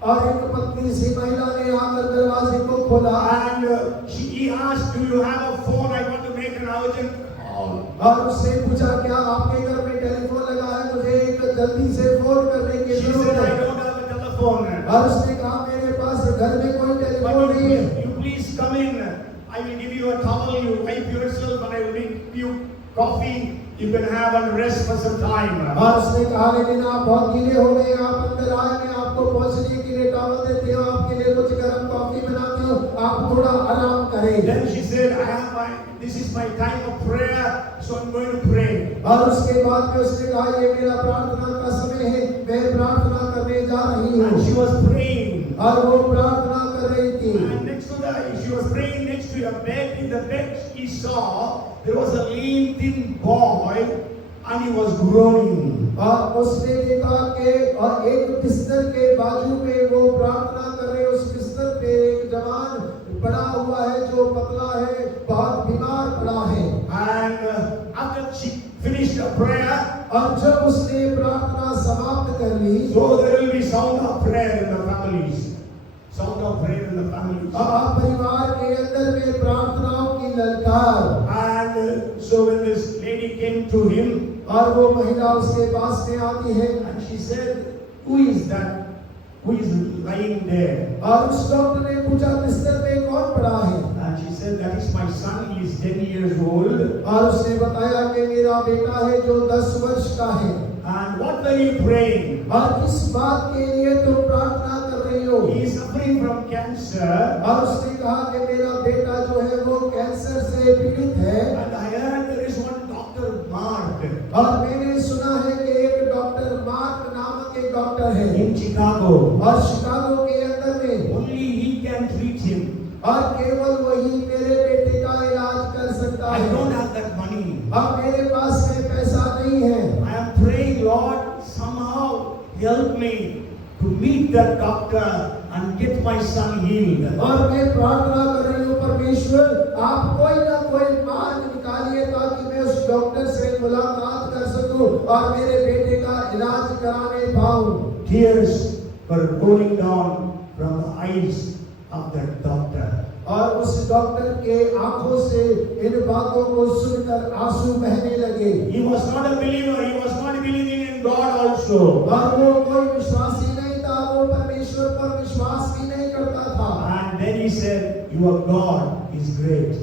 और एक पतली सी महिला ने आकर दरवाजे को खोला। And he asked, do you have a phone? I want to make an urgent call. और उसने पूछा क्या आपके घर में टेलीफोन लगा है, मुझे एक जल्दी से फोन करने की She जरूरत said, I है। don't have a telephone. और उसने कहा मेरे पास घर में कोई टेलीफोन नहीं है। But you please come in. I will give you a towel, you wipe yourself, and I will make you coffee. You can have and rest for some time. और उसने कहा लेकिन आप बहुत गीले हो गए, आप अंदर आए, मैं आपको पहुंचने के लिए टॉवल देती हूँ, आपके लिए कुछ गर्म कॉफी बनाती हूँ, आप थोड़ा आराम करें। Then she said, this is my time of prayer, so I'm going to pray. और उसके बाद में उसने कहा ये मेरा प्रार्थना का समय है, मैं प्रार्थना करने जा रही हूँ। And she was praying. और वो प्रार्थना कर रही थी। And next to that, she was praying next to a bed. In the bed, she saw there was a lean, thin boy, and he was groaning. और उसने देखा कि और एक बिस्तर के बाजू में वो प्रार्थना कर रहे, उस बिस्तर पे एक जवान पड़ा हुआ है जो पतला है, बहुत बीमार पड़ा है। And after she finished her prayer, और जब उसने प्रार्थना समाप्त कर ली, so there will be sound of prayer in the families. Sound of prayer in the families. अब परिवार के अंदर में प्रार्थनाओं की ललकार। And so when this lady came to him, और वो महिला उसके पास में आती है, and she said, who is that? Who is lying there? और उस डॉक्टर ने पूछा बिस्तर पे कौन पड़ा है? And she said, that is my son. He is 10 years old. और उसने बताया कि मेरा बेटा है जो 10 वर्ष का है। And what were you praying? और किस बात के लिए तुम प्रार्थना कर रही हो? He is suffering from cancer. और उसने कहा कि मेरा बेटा जो है वो कैंसर से पीड़ित है। And I heard there is one Dr. Mark और मैंने सुना है कि एक डॉक्टर मार्क नामक एक डॉक्टर है in Chicago. और शिकागो के अंदर में। Only he can treat him. और केवल वही मेरे बेटे का इलाज कर सकता I है। don't have that money. अब मेरे पास में पैसा नहीं है। I am praying, Lord, somehow help me to meet that doctor and get my son healed. और मैं प्रार्थना कर रही हूँ परमेश्वर, आप कोई ना कोई मार्ग निकालिए ताकि मैं उस डॉक्टर से मुलाकात कर सकूं और मेरे बेटे का इलाज कराने पाऊं। Tears were rolling down from the eyes of that doctor. और उस डॉक्टर के आंखों से इन बातों को सुनकर आंसू बहने लगे। He was not a believer. He was not believing in God also. और वो कोई विश्वासी नहीं था, वो परमेश्वर पर विश्वास भी नहीं करता था। And then he said, your God is great.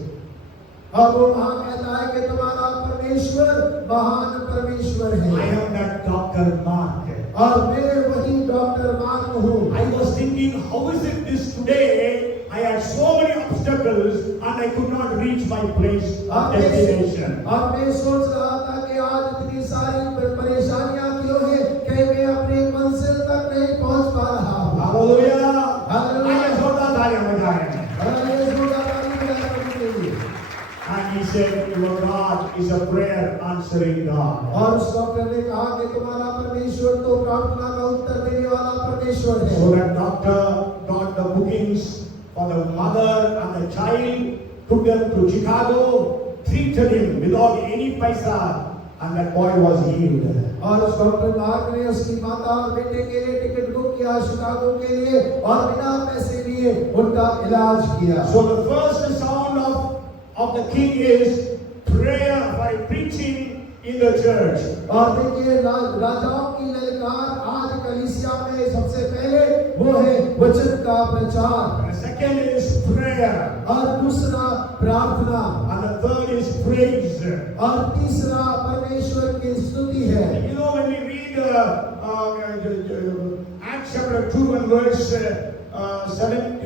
और वो वहाँ कहता है कि तुम्हारा परमेश्वर महान परमेश्वर है। I am that Dr. Mark. और मैं वही डॉक्टर मार्क हूँ। I was thinking, how is it this today? I had so many obstacles and I could not reach my place of destination. और मैं सोच रहा था कि आज इतनी सारी परेशानियां क्यों हैं कि मैं अपने मंजिल तक नहीं पहुंच पा रहा हूँ। Hallelujah! Hallelujah! आइए जोरदार तालियां बजाएं। And he said, your God is a prayer answering God. और उस डॉक्टर ने कहा कि तुम्हारा परमेश्वर तो प्रार्थना का उत्तर देने वाला परमेश्वर है। So that doctor got the bookings for the mother and the child, took them to Chicago, treated him without any paisa, and that boy was healed. और उस डॉक्टर मार्क ने उसकी माता और बेटे के लिए टिकट बुक किया शिकागो के लिए और बिना पैसे लिए उनका इलाज किया। So the first sound of the king is prayer by preaching in the church. और देखिए राजाओं की ललकार आज कलीसिया में सबसे पहले वो है वचन का प्रचार। The second is prayer. और दूसरा प्रार्थना। And the third is praise. और तीसरा परमेश्वर की स्तुति है। You know, when we read Acts chapter 2 and verse 12,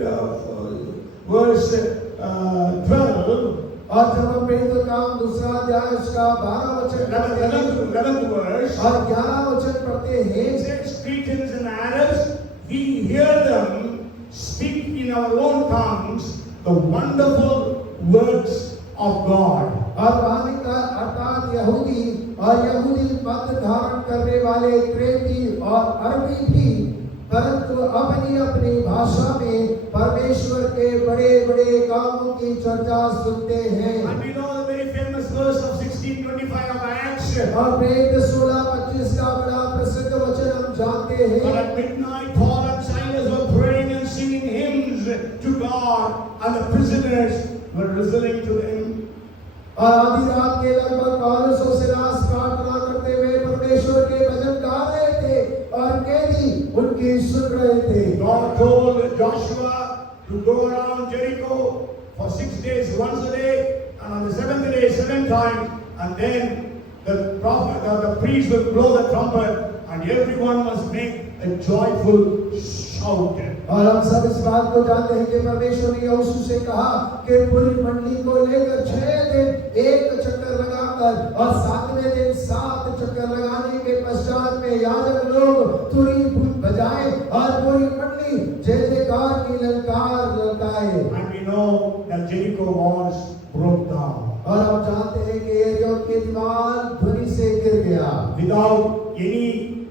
और जब हम प्रेरितों का काम दूसरा अध्याय उसका 12 वचन पढ़ते हैं 11th verse, और 11 वचन पढ़ते हैं it says, Cretans and Arabs, we hear them speak in our own tongues the wonderful works of God. और वहां का अर्थात यहूदी और यहूदी मत धारण करने वाले क्रेती और अरबी भी परंतु अपनी अपनी भाषा में परमेश्वर के बड़े बड़े कामों की चर्चा सुनते हैं। And we know the very famous verse of 16:25 of Acts. और प्रेरित 16:25 का बड़ा प्रसिद्ध वचन हम जानते But हैं। at midnight, Paul and Silas were praying and singing hymns to God, and the prisoners were listening to them. और आधी रात के लगभग पौलुस और सिलास प्रार्थना करते हुए परमेश्वर के भजन गा रहे थे और कैदी उनकी सुन रहे थे। God told Joshua to go around Jericho for 6 days, once a day, and on the 7th day, 7 times, and then the priest will blow the trumpet, and everyone must make a joyful shout. और हम सब इस बात को जानते हैं कि परमेश्वर ने यहोशू से कहा कि पूरी मंडली को लेकर 6 दिन एक चक्कर लगाकर और 7वें दिन 7 चक्कर लगाने के पश्चात में याजक लोग तुरी बजाए और पूरी मंडली जय जयकार की ललकार लगाए। And we know that Jericho walls broke down. और हम जानते हैं कि एरियो की दीवार ध्वनि से गिर गया। Without any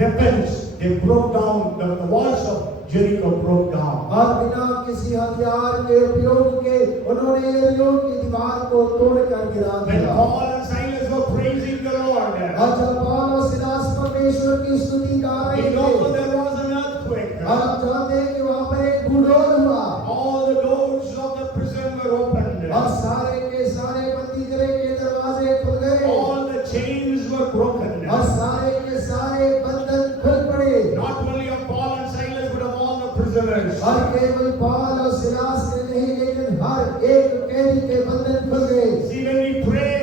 weapons, they broke down. The walls of Jericho broke down. और बिना किसी हथियार के उपयोग के उन्होंने एरियो की दीवार को तोड़कर गिरा When दिया। Paul and Silas were praising the Lord, और जब पौल और सिलास परमेश्वर की स्तुति गा रहे we know थे there was an earthquake. और हम जानते हैं कि वहाँ पर एक भूडोल हुआ All the doors of the prison were opened. और सारे के सारे बंदी गृह के दरवाजे खुल गए All the chains were broken. और सारे के सारे बंधन खुल पड़े। Not only of Paul and Silas, but of all the prisoners. और केवल पौल और सिलास के नहीं लेकिन हर एक कैदी के बंधन खुल गए। See, when we pray,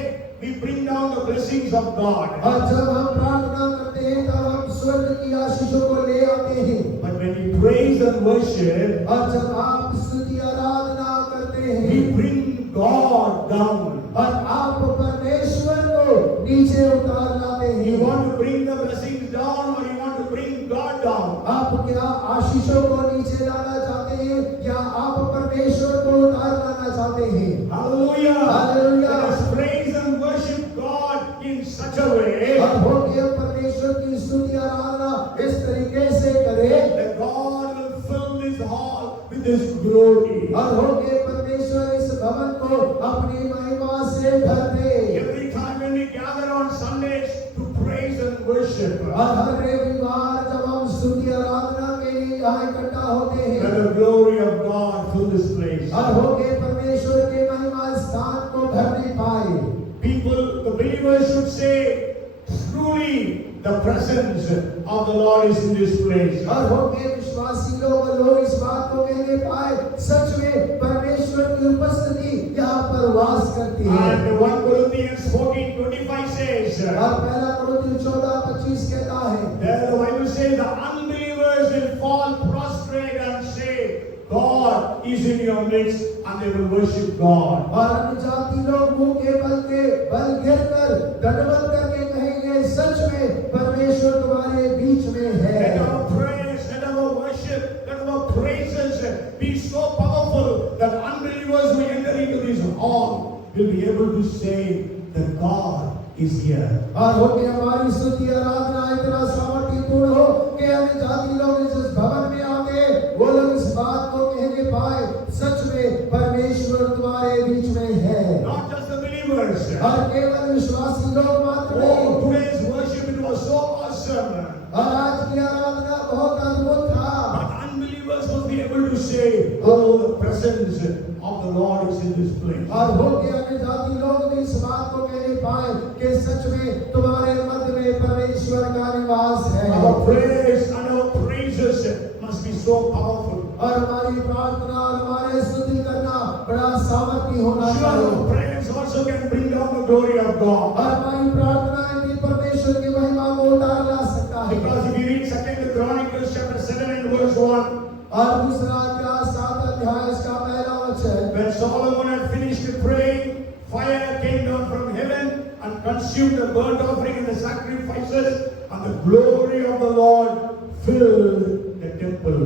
we bring down the blessings of God. और जब हम प्रार्थना करते हैं तब हम स्वर्ग की आशीषों को ले आते हैं। But when we praise and worship, और जब आप स्तुति आराधना करते we हैं bring God down. और आप परमेश्वर को नीचे उतार लाते You हैं। want to bring the blessings down, or you want to bring God down? आप क्या आशीषों को नीचे लाना चाहते हैं या आप परमेश्वर को उतार लाना चाहते हैं? Hallelujah! Hallelujah. Let us praise and worship God in such a way और हो के परमेश्वर की स्तुति आराधना इस तरीके से करें that God will fill this hall with His glory. और हो के परमेश्वर इस भवन को अपनी महिमा से भर दे। Every time when we gather on Sundays to praise and worship, और हर रविवार जब हम स्तुति आराधना के लिए यहाँ इकट्ठा होते let हैं the glory of God fill this place. और हो के परमेश्वर के महिमा स्थान को भरने पाए। People, the believers should say, truly the presence of the Lord is in this place. और हो के विश्वासी लोग इस बात को कहने पाए सच में परमेश्वर की उपस्थिति यहाँ पर वास करती है। And 1 Corinthians 14:25 says, और पहला कोरिन्थियों 14:25 कहता है there the Bible says the unbelievers will fall prostrate and say, God is in your midst, and they will worship God. और अन्य जाति लोग मुंह के बल गिरकर दंडवत करके कहेंगे सच में परमेश्वर तुम्हारे बीच में है। Let our praise, let our worship, let our praises be so powerful that unbelievers who enter into this hall will be able to say that God is here. और हो के हमारी स्तुति आराधना इतना सामर्थ्यपूर्ण हो कि अन्य जाति लोग इस भवन में आके वो लोग इस बात को कहने पाए सच में परमेश्वर तुम्हारे बीच में है। Not just the believers. और केवल विश्वासी लोग मात्र नहीं। Oh, today's worship, it was so awesome. और आज की आराधना बहुत अद्भुत था। But unbelievers must be able to say, oh, the presence of the Lord is in this place. और हो के अन्य जाति लोग भी इस बात को कहने पाए कि सच में तुम्हारे मध्य में परमेश्वर का निवास है। Our praise and our praises must be so powerful. और हमारी प्रार्थना और हमारे स्तुति करना बड़ा सामर्थ्य होना Sure, चाहिए। our prayers also can bring down the glory of God. और हमारी प्रार्थनाएं भी परमेश्वर की महिमा को उतार ला सकता है। Because if you read 2 Chronicles chapter 7 and verse 1, और दूसरा अध्याय 7 अध्याय इसका पहला वचन when Solomon had finished praying, fire came down from heaven and consumed the burnt offering and the sacrifices, and the glory of the Lord filled the temple.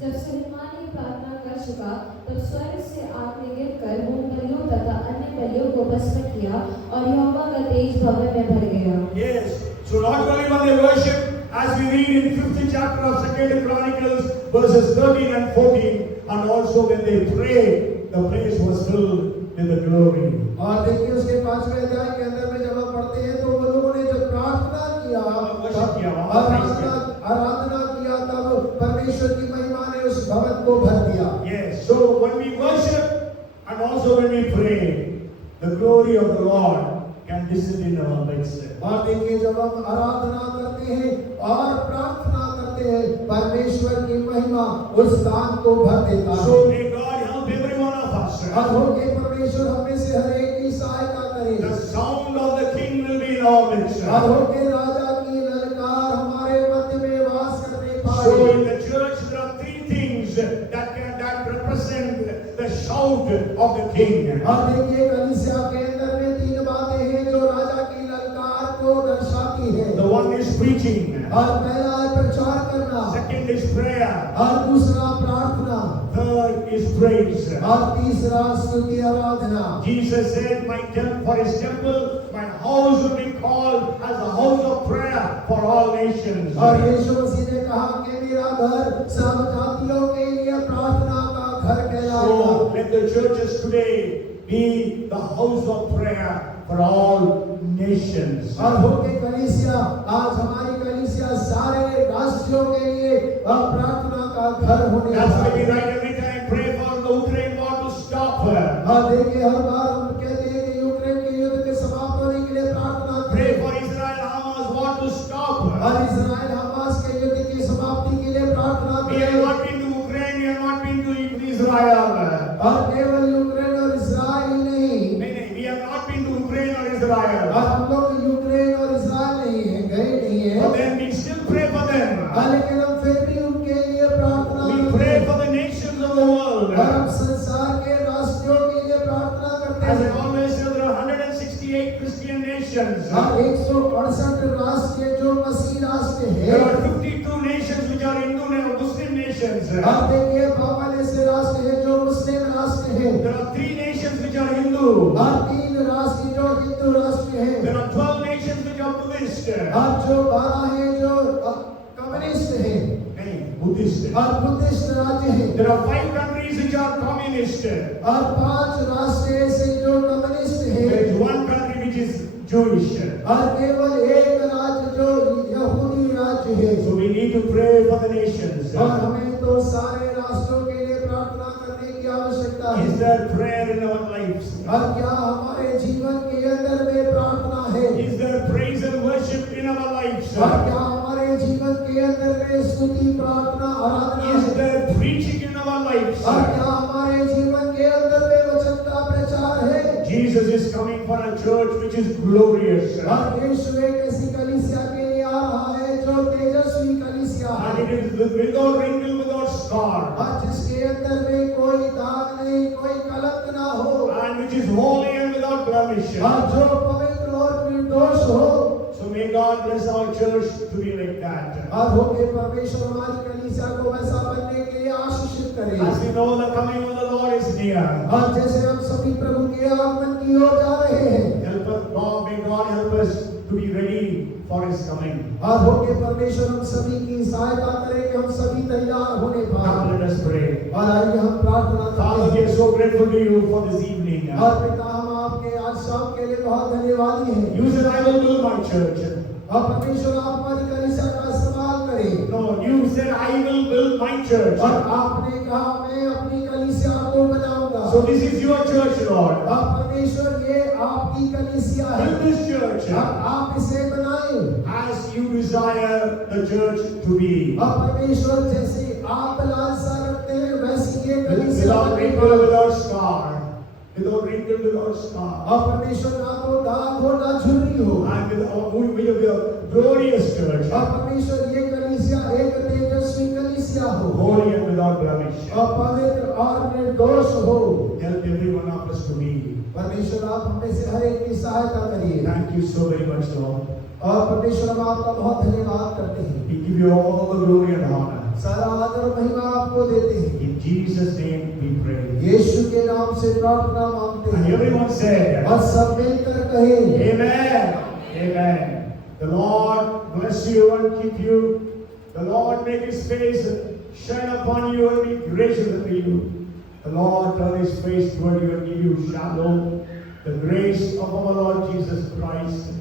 जब सुलेमान ने प्रार्थना कर चुका, तब स्वर्ग से आग ने गिरकर होम बलियों तथा अन्य बलियों को भस्म किया और यहोवा का तेज भवन में भर गया। Yes, so not only when they worship, as we read in 5th chapter of 2nd Chronicles, verses 13 and 14, and also when they prayed, the place was filled with the glory. और देखिए उसके 5वें अध्याय के अंदर में जब हम पढ़ते हैं तो वो लोगों ने जब प्रार्थना किया, आराधना किया, तब परमेश्वर की महिमा ने उस भवन को भर दिया। Yes, so when we worship and also when we pray, the glory of the Lord can visit in our midst. और देखिए जब हम आराधना करते हैं और प्रार्थना करते हैं, परमेश्वर की महिमा उस स्थान को भर देता है। So may God help every one of us. और हो के परमेश्वर हमें से हर एक की सहायता करे। The sound of the King will be in our midst. और हो के राजा की ललकार हमारे मध्य में वास करने पाए। So in the church there are three things that represent the shout of the King. और देखिए कलीसिया के अंदर में तीन बातें हैं जो राजा की ललकार को दर्शाती है। The one is preaching. और पहला है प्रचार करना। Second is prayer. और दूसरा प्रार्थना। Third is praise. और तीसरा स्तुति आराधना। Jesus said, for his temple, my house will be called as a house of prayer for all nations. और यीशु मसीह ने कहा कि मेरा घर सब जातियों के लिए प्रार्थना का घर कहलाएगा। So let the churches today be the house of prayer for all nations. और हो के कलीसिया, आज हमारी कलीसिया सारे राष्ट्रों के लिए प्रार्थना का घर होने That's वाला why we है। write every time, pray for the Ukraine war to stop. और देखिए हर बार हम कहते हैं कि यूक्रेन के युद्ध के समाप्त होने के लिए प्रार्थना Pray करें। for Israel-Hamas war to stop. और इजराइल हमास के युद्ध की समाप्ति के लिए प्रार्थना We have करें। not been to Ukraine, we have not been to Israel. और केवल यूक्रेन और इजराइल ही नहीं, नहीं, we have not been to Ukraine or Israel. और हम लोग यूक्रेन और इजराइल नहीं है, गए नहीं है। But then we still pray for them. लेकिन हम फिर भी उनके लिए प्रार्थना We करते pray हैं। for the nations of the world. और हम संसार के राष्ट्रों के लिए प्रार्थना करते As I हैं। always say, there are 168 Christian nations. और 168 राष्ट्र जो मसीह राष्ट्र There है। are 52 nations which are Hindu and Muslim nations. और देखिए 52 ऐसे राष्ट्र हैं जो मुस्लिम राष्ट्र हैं। There are 3 nations which are Hindu. और 3 राष्ट्र जो हिंदू राष्ट्र हैं। There are 12 nations which are Buddhist. और जो 12 हैं जो कम्युनिस्ट हैं। नहीं, Buddhist. और बुद्धिस्ट राज्य हैं। There are 5 countries which are communist. और 5 राष्ट्र ऐसे जो कम्युनिस्ट हैं। There is 1 country which is Jewish. और केवल एक राज्य जो यहूदी राज्य है। So we need to pray for the nations. और हमें तो सारे राष्ट्रों के लिए प्रार्थना करने की आवश्यकता है। Is there prayer in our lives? और क्या हमारे जीवन के अंदर में प्रार्थना है? Is there praise and worship in our lives? और क्या हमारे जीवन के अंदर में स्तुति प्रार्थना आराधना Is है? there preaching in our lives? और क्या हमारे जीवन के अंदर में वचन का प्रचार है? Jesus is coming for a church which is glorious. और यीशु एक ऐसी कलीसिया के लिए आ रहा है जो तेजस्वी कलीसिया And है। it is without wrinkle, without scar. और जिसके अंदर में कोई दाग नहीं, कोई कलंक ना हो। And which is holy and without blemish. और जो पवित्र और निर्दोष हो। So may God bless our church to be like that. और हो के परमेश्वर हमारी कलीसिया को वैसा बनने के लिए आशीषित करे। As we know the coming of the Lord is near. और जैसे हम सभी प्रभु के आगमन की ओर जा रहे हैं। Help us, God, may God help us to be ready for His coming. और हो के परमेश्वर हम सभी की सहायता करे कि हम सभी तैयार होने Now पाएं। let us pray. और आइए हम प्रार्थना Father, करें। we are so grateful to you for this evening. और पिता हम आपके आज शाम के लिए बहुत धन्यवादी हैं। You said I will build my church. और परमेश्वर आप हमारी कलीसिया का इस्तेमाल करें। No, you said I will build my church. और आपने कहा मैं अपनी कलीसिया को बनाऊंगा। So this is your church, Lord. और परमेश्वर ये आपकी कलीसिया है। Build this church और आप इसे बनाएं as you desire the church to be. और परमेश्वर जैसे आप लालसा रखते हैं वैसी ये कलीसिया Without बने। wrinkle, without scar. Without wrinkle, without scar. और परमेश्वर ना तो दाग हो ना झुर्री हो। And with a glorious church. और परमेश्वर ये कलीसिया एक तेजस्वी कलीसिया हो। Holy and without blemish. और पवित्र और निर्दोष हो। Help every one of us to be. परमेश्वर आप हम में से हर एक की सहायता करिए। Thank you so very much, Lord. और परमेश्वर हम आपका बहुत धन्यवाद करते हैं। We give you all the glory and honor. सारा आदर और महिमा आपको देते हैं। In Jesus' name we pray. यीशु के नाम से प्रार्थना मांगते And हैं। everyone said, और सब मिलकर कहें Amen. Amen. The Lord bless you and keep you. The Lord make His face shine upon you and be gracious unto you. The Lord turn His face toward you and give you shalom. The grace of our Lord Jesus Christ,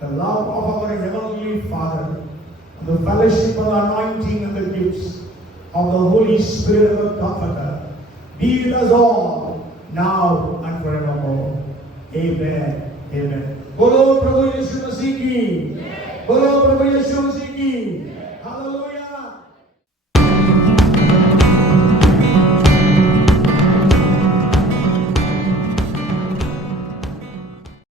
the love of our Heavenly Father, and the fellowship of the anointing and the gifts of the Holy Spirit of the Comforter be with us all, now and forevermore. Amen. Amen. बोलो प्रभु यीशु मसीह की, बोलो प्रभु यीशु मसीह की, hallelujah.